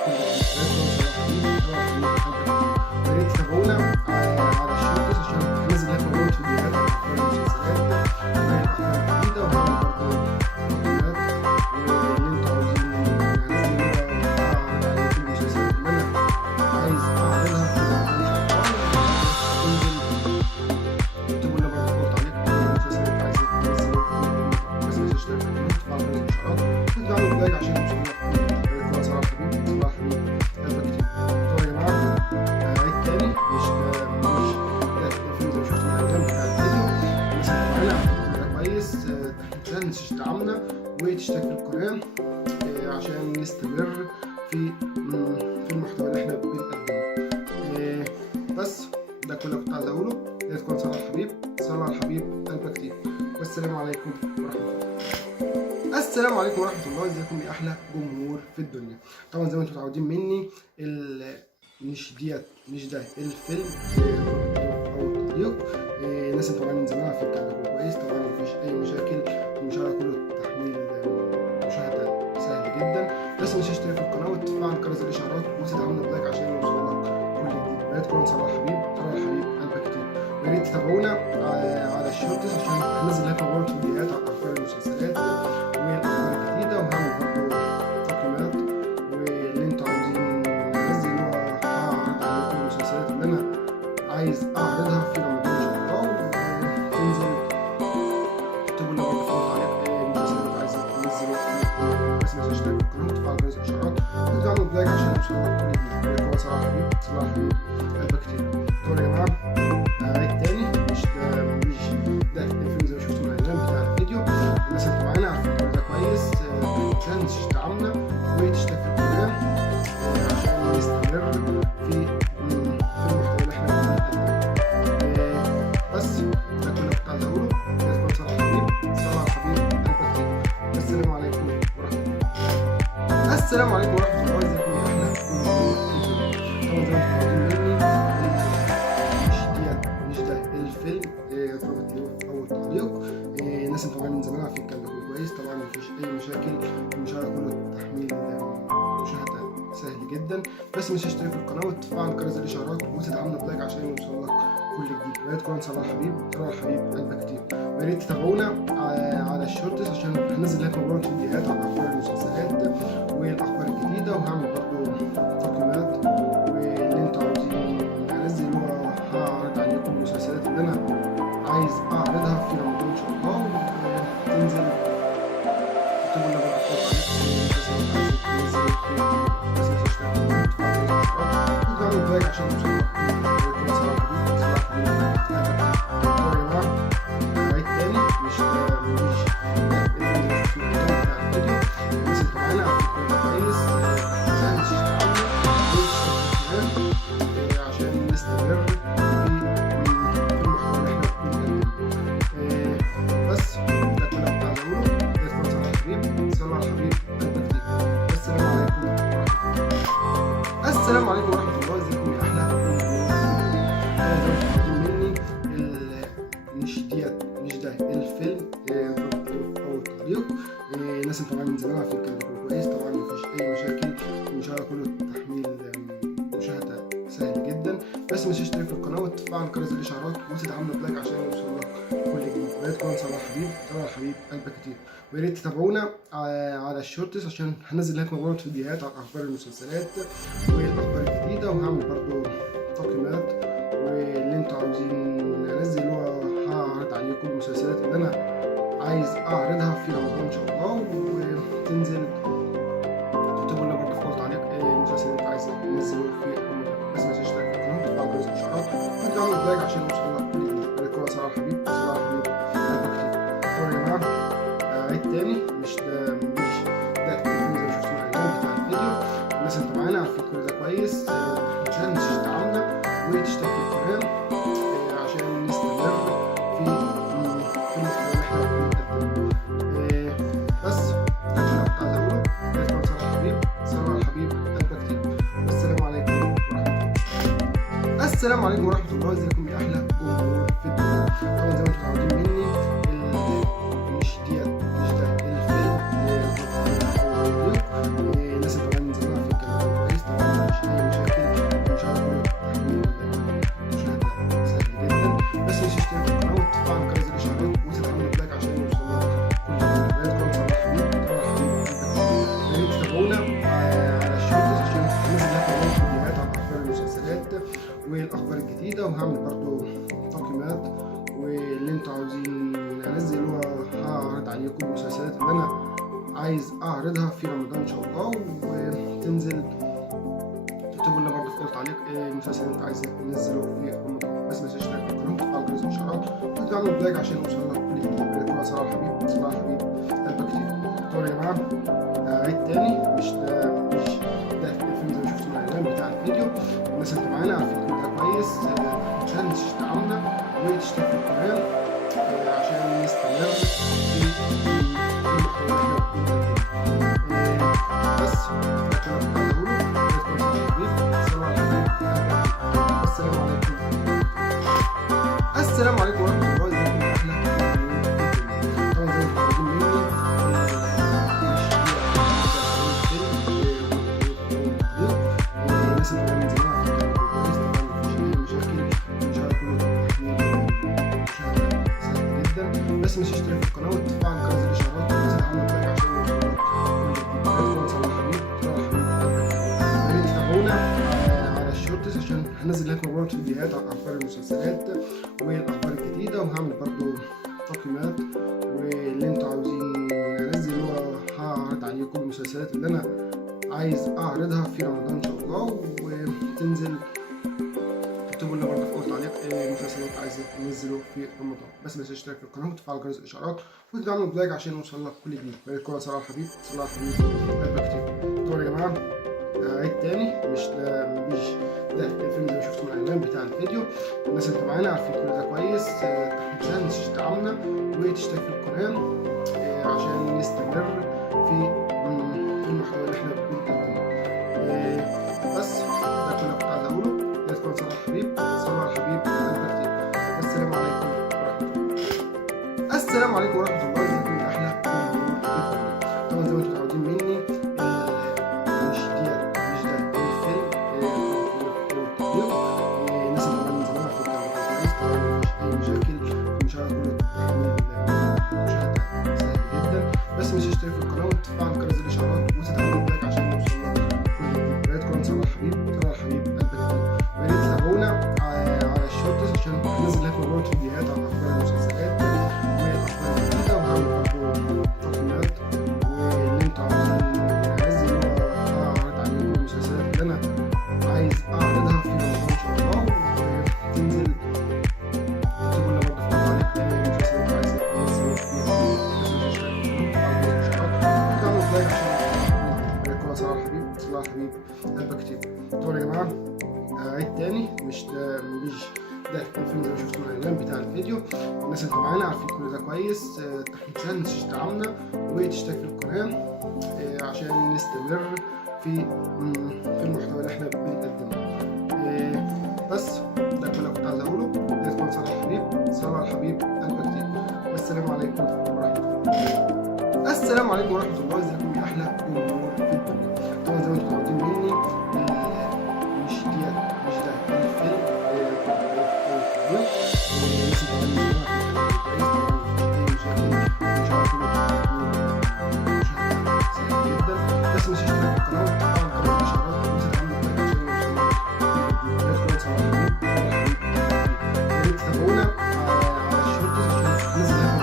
كل جديد. يا ريت تتابعونا على الشورتس عشان هنزل لكم برضه فيديوهات عن أخبار المسلسلات والأخبار الجديدة، وهعمل برضه تقييمات واللي انتوا عاوزين انزله هعرض عليكم المسلسلات اللي انا عايز اعرضها في رمضان ان شاء الله، وتنزل. اكتبوا لنا برضه في اول تعليق المسلسل اللي انت عايز تنزله في رمضان، بس ما تنساش تشترك في القناة وتفعل جرس الإشعارات وتدعموا بلايك عشان يوصلك كل صلاح حبيب قلبك كتير. طبعا يا جماعة عيد تاني، مش ده الفيلم زي ما شفتوا من العنوان بتاع الفيديو. الناس اللي معانا عارفين كل ده كويس. ما تنساش تدعمنا وتشترك في القناة عشان نستمر في المحتوى اللي احنا بنقدمه. بس ده كله كنت عايز اقوله. يا تكون صلاح الحبيب، صلى على الحبيب قلبك كتير. والسلام عليكم ورحمه الله. السلام عليكم ورحمه الله. ازيكم يا احلى جمهور في الدنيا؟ طبعا زي ما انتم متعودين مني، مش ده الفيلم او التعليق. الناس طبعا من زمان عارفين الكلام ده كويس. طبعا مفيش اي مشاكل، المشاهده كله تحميل مشاهده سهل جدا. بس مش تشترك في القناه وتفعل جرس الاشعارات وتدعمنا بلايك عشان يوصلك كل جديد. ويا ريت تكون صلاح الحبيب، صلاح الحبيب قلبك كتير. ويا ريت تتابعونا على الشورتس عشان هنزل لكم برضه فيديوهات عن اخبار المسلسلات والاخبار الجديده، وهعمل برضه تقييمات واللي انتوا عاوزين انزل هعرض عليكم المسلسلات اللي انا عايز اعرضها في رمضان ان شاء الله. وتنزل اكتبوا لنا برضه في التعليق المسلسلات عايز تنزلوا. بس ما تنساش تشترك في القناه وتفعل جرس الاشعارات وتدعموا بلايك عشان يوصلك كل جديد. ويا ريت صلاح الحبيب، صلاح الحبيب قلبك كتير. طبعا يا جماعه عيد تاني، مش ده الفيلم زي ما شفتوا من الاعلان بتاع الفيديو. الناس اللي معانا عارفين الكل ده كويس. عشان تدعمنا وتشترك في القناه عشان نستمر في المحتوى اللي احنا بنقدمه. بس ده كله كنت عايز اقوله. يا تكون صلاح الحبيب، صلاح الحبيب قلبك كتير. السلام عليكم ورحمه الله. السلام عليكم ورحمه الله. ازيكم يا احلى جمهور في الدنيا؟ طبعا زي ما انتم عارفين مني، مش ده الفيلم رابط ليه او التعليق. الناس طبعا من زمان عارفين الكلام ده كويس. طبعا مفيش اي مشاكل، المشاهده كله تحميل مشاهده سهل جدا. بس مش تشترك في القناه وتفعل جرس الاشعارات وتدعمنا بلايك عشان يوصلك كل جديد. ويا ريت تكون صلاح الحبيب، صلاح الحبيب قلبك كتير. ويا ريت تتابعونا على الشورتس عشان هنزل لكم برضه فيديوهات عن اخبار المسلسلات والاخبار الجديده، وهعمل برضه تقييمات واللي انتوا عاوزين انزل هعرض عليكم المسلسلات اللي انا عايز اعرضها في رمضان ان شاء الله. وتنزل اكتبوا لنا برضه في عشان يوصلك عيد تاني، مش ده الناس اللي معانا عارفين كل ده كويس. سهل تشتغل عشان نستمر في المحتوى اللي احنا بنقدمه. بس ده كله كنت عايز اقوله. يا تكون صلاح الحبيب، صلاح الحبيب قلبك كتير. السلام عليكم ورحمه الله. السلام عليكم ورحمه الله. ازيكم يا احلى مني، مش ده الفيلم او التعليق. الناس طبعا من زمان عارفين الكلام ده كويس. طبعا مفيش اي مشاكل، المشاهده كله تحميل مشاهده سهل جدا. بس مش تشترك في القناه وتفعل جرس الاشعارات وتدعمنا بلايك عشان يوصلك كل جديد. ويا ريت تكون صلاح الحبيب، صلاح الحبيب قلبك كتير. ويا ريت تتابعونا على الشورتس عشان هنزل لكم برضه فيديوهات عن اخبار المسلسلات والاخبار الجديده، وهعمل برضه تقييمات واللي انتوا عاوزين انزله هعرض عليكم المسلسلات اللي انا عايز اعرضها في رمضان ان شاء الله. وتنزل اكتبوا لنا برضه في التعليق المسلسل اللي انت عايز تنزله في رمضان. بس ما تنساش تشترك في القناه وتفعل جرس الاشعارات وتدعموا بلايك عشان يوصلك كل جديد. ويا ريت تكون صلاح الحبيب، صلاح الحبيب قلبك كتير. طبعا يا جماعه عيد تاني، مش ده الفيلم زي ما شفتوا من الاعلان بتاع الفيديو. الناس اللي معانا عارفين كل ده كويس. عشان تدعمنا وتشترك في القناه عشان نستمر في المحتوى اللي احنا بنقدمه. بس ده اللي كنت عايز اقوله. يا ريت تكون صلاح الحبيب، صلاح الحبيب قلبك كتير. السلام عليكم ورحمه الله. السلام عليكم ورحمه الله. ازيكم يا احلى جمهور في الدنيا؟ طبعا زي ما انتم متعودين مني، مش ده الفيلم او التعليق. الناس طبعا من زمان عارفين الكلام ده كويس. طبعا مفيش اي مشاكل، المشاهده كله تحميل مشاهده سهل جدا. بس مش تشترك في القناه وتفعل جرس الاشعارات وتدعمنا بلايك عشان يوصلك كل جديد. ويا ريت تكون صلاح الحبيب، صلاح الحبيب قلبك كتير. ويا ريت تتابعونا على الشورتس عشان هنزل لكم فيديوهات عن اخبار المسلسلات والاخبار الجديده، وهعمل برضه تقييمات واللي انتوا عاوزين انزله هعرض عليكم المسلسلات اللي انا عايز اعرضها في رمضان ان شاء الله. وتنزل اكتبوا لنا برضه في التعليق المسلسل اللي انت عايز تنزله في رمضان. بس ما تنساش تشترك في القناه وتفعل جرس الاشعارات وتدعموا بلايك عشان يوصلك كل جديد. يا ريت تكون صلاح الحبيب، صلاح الحبيب قلبك كتير. طبعا يا جماعه عيد تاني، مش ده معانا عارفين كل ده كويس. عشان تدعمنا وتشترك في القناة عشان نستمر في المحتوى اللي احنا بنقدمه. بس ده كده كنت عايز اقوله. السلام عليكم ورحمة الله. ازيكم يا احلى طبعا زي ما انتم مني الناس اللي من زمان كويس. طبعا مفيش اي مشاكل، مش عارف كله تحميل مشاهدة سهل جدا. بس مش اشترك في القناة وتفعل جرس الاشعارات وتنزل عمل لايك عشان يوصلك كل الفيديوهات. صباح الحبيب يا ريت تتابعونا على الشورتس عشان هنزل لكم برضه فيديوهات عن اخبار المسلسلات والاخبار الجديده، وهعمل برضه تقييمات واللي انتوا عاوزين انزله. هعرض عليكم المسلسلات اللي انا عايز اعرضها في رمضان ان شاء الله، وتنزل تكتبوا لنا برضه في اول تعليق المسلسلات عايز انزله في رمضان. بس ما تنساش تشترك في القناه وتفعل جرس الاشعارات وتدعموا بلايك عشان يوصل لك كل جديد. بقيت كل صلاح الحبيب، صلاح الحبيب قلبك كتير. طبعا يا جماعه عيد تاني، مش ده الفيلم زي ما شفتوا من العنوان بتاع الفيديو. الناس اللي معانا عارفين كل ده كويس. متنساش تدعمنا وتشترك في القناه عشان نستمر في المحتوى اللي احنا بنقدمه. بس ده كله كنت عايز اقوله. يا تكون صلاح الحبيب، صلاح الحبيب قلبك كتير. السلام عليكم ورحمه الله. السلام عليكم ورحمه الله. ازيكم يا احلى طبعا زي ما انتم متعودين مني بس مش اشترك في القناه وتفعل جرس الاشعارات وتدعموا بلايك عشان يوصلك كل جديد. بقيت كون صلاح الحبيب، صلاح الحبيب قلبك كتير. ويا ريت تتابعونا على الشورتس عشان هنزل لكم برضه فيديوهات عن اخبار المسلسلات والاخبار الجديده، وهعمل برضه تقييمات واللي انتوا عاوزين انزله. هعرض عليكم المسلسلات اللي انا عايز اعرضها في رمضان ان شاء الله، وتنزل تكتبوا لنا برضه في تعليق المسلسلات عايز انزله فيها. صلاح الحبيب، صلاح الحبيب قلبك كتير. طبعا يا جماعه عيد تاني، مش ده الفيلم زي ما شفتوا من العنوان بتاع الفيديو. الناس اللي معانا عارفين كل ده كويس. متنساش تدعمنا وتشترك في القناه عشان نستمر في المحتوى اللي احنا بنقدمه. بس ده كله كنت عايز اقوله. يا تكون صلاح الحبيب، صلاح الحبيب قلبك كتير. والسلام عليكم ورحمه الله. السلام عليكم ورحمه الله. ازيكم يا احلى جمهور في الدنيا. طبعا زي ما انتم متعودين مني مش ده الفيلم الناس اللي من زمان كويس. طبعا مفيش اي مشاكل، مش عارف كله مشاهدة سهل جدا. بس مش اشترك في القناه وتفعل جرس الاشعارات وتدعموا بلايك عشان يوصلك كل جديد. بقيت كون صلاح الحبيب، صلاح الحبيب. يا ريت تتابعونا على الشورتس عشان هنزل لكم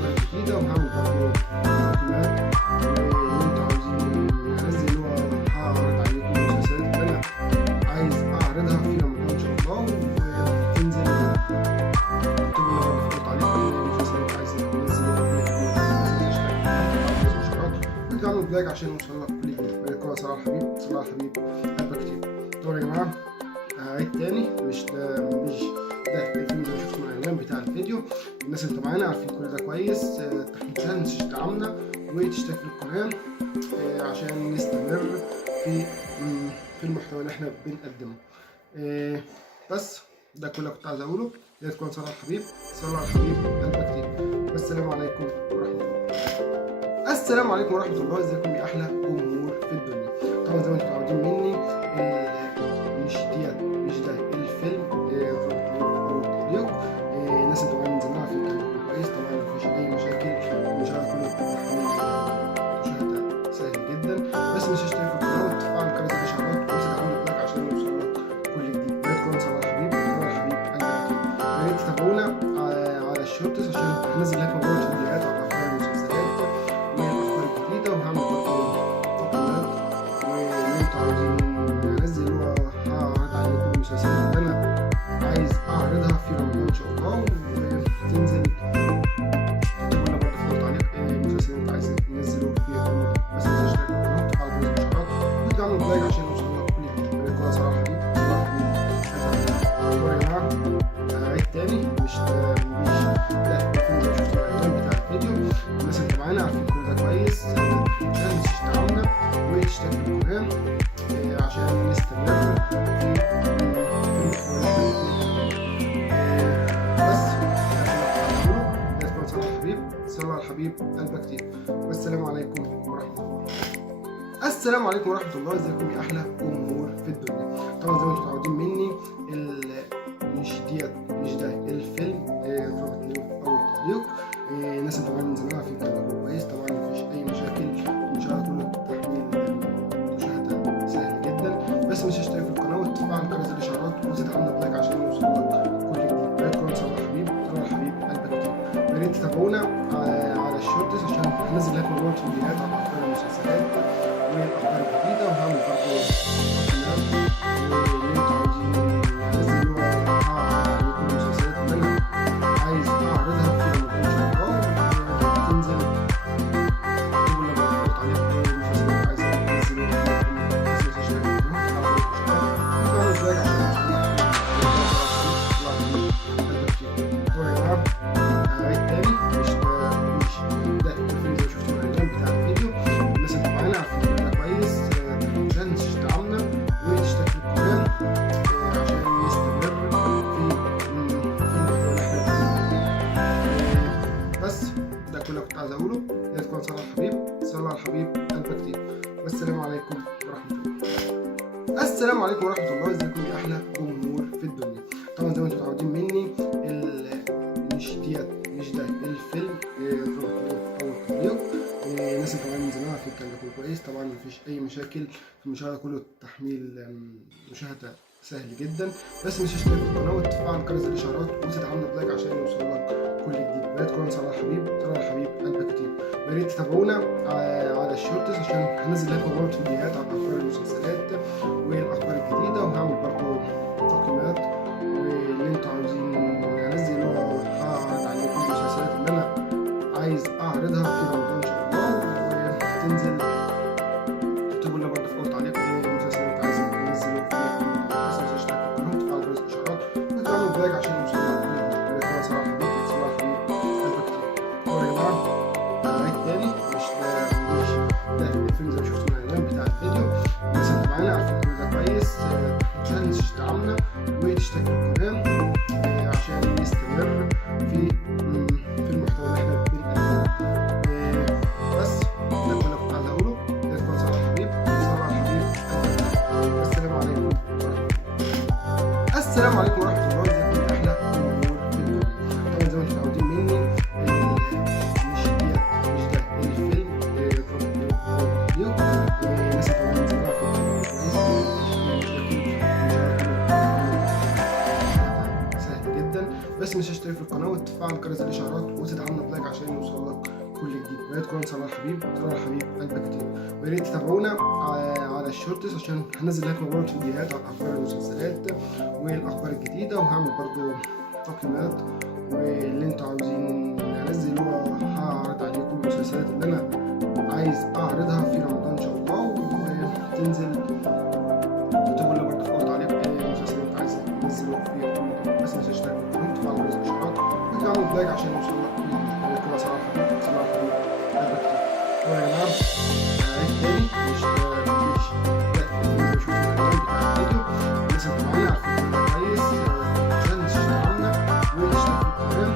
برضه فيديوهات وهعمل برضه تقييمات واللي انتوا عاوزين انزله. هعرض عليكم المسلسلات اللي انا عايز اعرضها في رمضان ان شاء الله، وتنزل تكتبوا لنا برضه في تعليق المسلسلات عايز انزله وتدعموا بلايك عشان يوصلك كل جديد. بقيت كون صلاح الحبيب، صلاح الحبيب قلبك كتير. طبعا يا جماعه عيد تاني، مش ده الفيلم زي ما شفتوا من العنوان بتاع الفيديو. الناس اللي معانا عارفين كل ده كويس. متنساش تدعمنا وتشترك في القناه عشان نستمر في المحتوى اللي احنا بنقدمه. بس ده كله كنت عايز اقوله. يا تكون صلاح الحبيب، صلاح الحبيب قلبك كتير. والسلام عليكم ورحمه الله. السلام عليكم ورحمه الله. ازيكم يا احلى جمهور في الدنيا. طبعا زي ما انتم متعودين مني مش ده الفيلم الناس اللي من زمان عارفين كله كويس. طبعا مفيش اي مشاكل، مش عارف كله تحميل مشاهدة سهل جدا. بس مش اشترك في القناه وتفعل جرس الاشعارات وتدعموا بلايك عشان يوصلك كل جديد. بقيت كون صلاح الحبيب، صلاح الحبيب قلبك كتير. يا ريت تتابعونا على الشورتس عشان هنزل لكم برضه فيديوهات عن اخبار المسلسلات والاخبار الجديده، وهعمل برضه تقييمات واللي انتوا عاوزين انزله. هعرض عليكم المسلسلات اللي انا عايز اعرضها في رمضان ان شاء الله، وتنزل تكتبوا لنا برضه في تعليق المسلسل اللي انت عايز تنزله في رمضان. بس ما تنساش تشترك في القناه وتفعل جرس الاشعارات قلبك كتير. والسلام عليكم ورحمه الله. السلام عليكم ورحمه الله، ازيكم يا احلى جمهور في الدنيا. طبعا زي ما انتم متعودين مني مش ده الفيلم رابط ليه في اول تعليق. الناس اللي طبعا منزلها في الكلام كويس، طبعا مفيش اي مشاكل، المشاهده كله تحميل مشاهده سهل جدا. بس مش تشترك في القناه وتفعل جرس الاشعارات وزد عندك لايك عشان يوصلك كل جديد. بقيت كون صلاح حبيب قلبك كتير. يا ريت تتابعونا على الشورتس عشان هنزل لكم مجموعه فيديوهات عن اخبار المسلسلات والاخبار الجديده، وهعمل برضه كنت عايز اقوله. يا تكون صلاح حبيب، صلى على الحبيب قلبك كتير. والسلام عليكم ورحمه الله. السلام عليكم ورحمه الله، ازيكم يا احلى جمهور في الدنيا. طبعا زي ما انتم متعودين مني مش ده الفيلم رابط ليه في اول تعليق. الناس اللي طبعا منزلها في الكلام كويس، طبعا مفيش اي مشاكل في المشاهده كله تحميل مشاهده سهل جدا. بس مش تشترك في القناه وتفعل جرس الاشعارات وزد عندك لايك عشان يوصلك كل جديد. يا ريت تكون صلاح حبيب قلبك كتير. ويا ريت تتابعونا على الشورتس عشان هنزل لكم مجموعه فيديوهات عن اخبار المسلسلات والاخبار الجديده، وهعمل برضه تقييمات واللي انتوا عاوزين انزل، وهعرض عليكم المسلسلات اللي انا عايز اعرضها في رمضان ان شاء الله، وتنزل تكتبوا لنا برضه في اول تعليق ايه المسلسل اللي انت عايز تنزله في رمضان. بس مش تشترك في القناه وتفعل جرس الاشعارات وتعملوا لايك عشان يوصلك كل جديد. يا ريت تكون صلاح حبيب قلبك كتير. يا جماعه عيد تاني، مش ده الفيلم زي ما شفتوا من العنوان بتاع الفيديو. الناس اللي معانا عارفين كل ده كويس، عشان تدعمنا وتشترك في القناه عشان نستمر في المحتوى اللي احنا بنقدمه. بس ده كل اللي كنت عايز اقوله. يا تكون صلاح حبيب، صلاح الحبيب. السلام عليكم ورحمه الله. السلام عليكم ورحمه الله، ازيكم يا احلى جمهور في الدنيا. طبعا زي ما انتم متعودين مني مش ده الفيلم الناس اللي طبعا منزلها في سهل جدا. بس مش تشترك في القناه وتفعل جرس الاشعارات وزد عندك لايك عشان يوصلك كل جديد. ويا ريت تكون صلاح حبيب قلبك كتير. ويا ريت تتابعونا على الشورتس عشان هنزل لكم مجموعه فيديوهات عن اخبار المسلسلات والاخبار الجديده، وهعمل برضه تقييمات واللي انتوا عاوزين انزله، وهعرض عليكم المسلسلات اللي انا عايز اعرضها في رمضان ان شاء الله، وتنزل تكتبوا لنا برضه في اول تعليق ايه المسلسل اللي انت عايز تنزله في رمضان. بس مش تشترك في القناه وتفعل جرس الاشعارات وتعملوا لايك عشان يوصلك كل جديد. يا ريت تكون صلاح حبيب قلبك كتير. يا جماعه عيد تاني، مش ده الفيلم زي ما شفتوا من العنوان بتاع الفيديو. الناس اللي معانا عارفين كل ده كويس، عشان تدعمنا وتشترك في القناه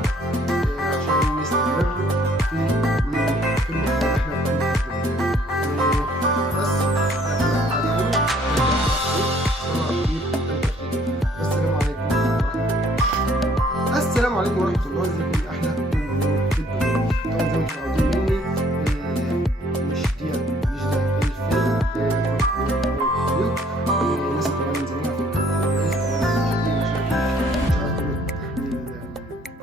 عشان نستمر في المحتوى اللي احنا بنقدمه. بس ده كل اللي عايز اقوله. صلاح حبيب قلبك كتير. السلام عليكم ورحمه الله، ازيكم يا احلى جمهور في الدنيا. طبعا زي ما انتم متعودين مني مش ده الفيلم الناس اللي طبعا منزلها في الكلام كويس، طبعا مفيش اي مشاكل،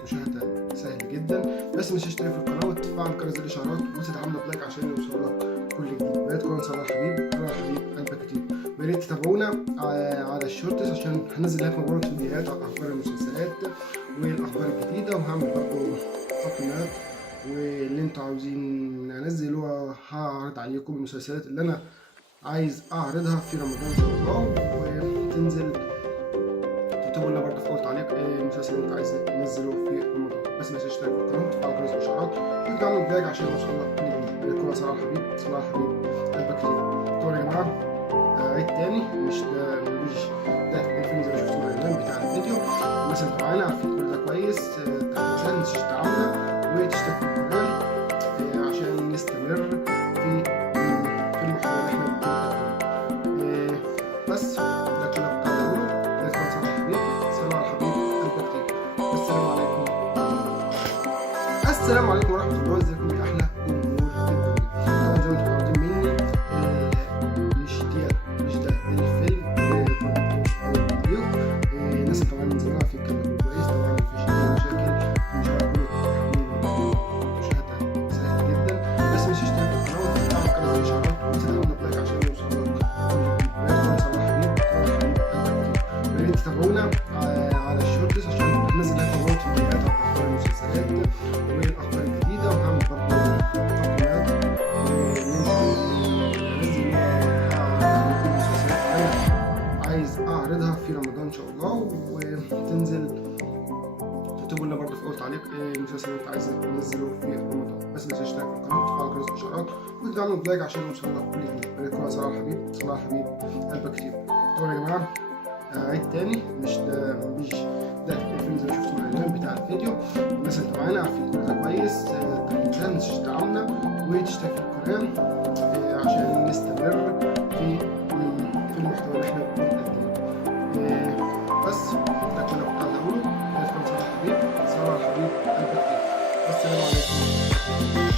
مشاهده سهل جدا. بس مش تشترك في القناه وتفعل جرس الاشعارات وزد عندك لايك عشان يوصلك كل جديد. يا ريت تكون صلاح حبيب قلبك كتير. ويا ريت تتابعونا على الشورتس عشان هنزل لكم مجموعه فيديوهات عن اخبار المسلسلات والاخبار الجديده، وهعمل برضه تقييمات واللي انتوا عاوزين انزله، هعرض عليكم المسلسلات اللي انا عايز اعرضها في رمضان ان شاء الله، وتنزل تكتبوا لنا برضه في اول تعليق ايه المسلسل اللي انت عايز تنزله في رمضان. بس مش تشترك في القناه وتفعل جرس الاشعارات وتعملوا لايك عشان يوصلك كل جديد. يا ريت تكون صلاح حبيب قلبك كتير. طبعا يا جماعه عيد تاني، مش ده الفيلم زي ما شفتوا من العنوان بتاع الفيديو. الناس اللي معانا عارفين كل ده كويس، عشان تدعمنا وتشترك في القناه السلام عليكم ورحمه الله، ازيكم يا احلى جمهور في الدنيا. طبعا زي ما انتم متعودين مني مش ده الفيلم او التطبيق. الناس طبعا من زمان في الكلام كويس، طبعا مفيش اي مشاكل، مش هيكون تحميل مشاهده سهل جدا. بس مش اشترك في القناه وتفعل جرس الاشعارات وتدعمنا بلايك عشان يوصلك يا ريت تتابعونا على الشورتس عشان ننزل لكم في فيديوهات عن اخبار المسلسلات والاخبار الجديده، وهعمل برضه تقييمات عايز اعرضها في رمضان ان شاء الله، وتنزل تكتبوا لنا برضه في اول تعليق المسلسل اللي انت عايز تنزله في رمضان. بس ما تنساش تشترك في القناه وتفعل جرس الاشعارات وتدعمنا بلايك عشان يوصلك كل جديد. بارك صلاح الحبيب، صلاح الحبيب قلبك كتير. طبعا يا جماعه عيد تاني، مش ده الفيلم زي ما شفتوا من العنوان بتاع الفيديو. الناس اللي معانا عارفين كل ده كويس. تحديدا تدعمنا وتشترك في القناه عشان نستمر في المحتوى اللي احنا بنقدمه. بس ده كل اللي كنت عايز اقوله. صلاح الحبيب، صلاح الحبيب قلبك كتير. والسلام عليكم.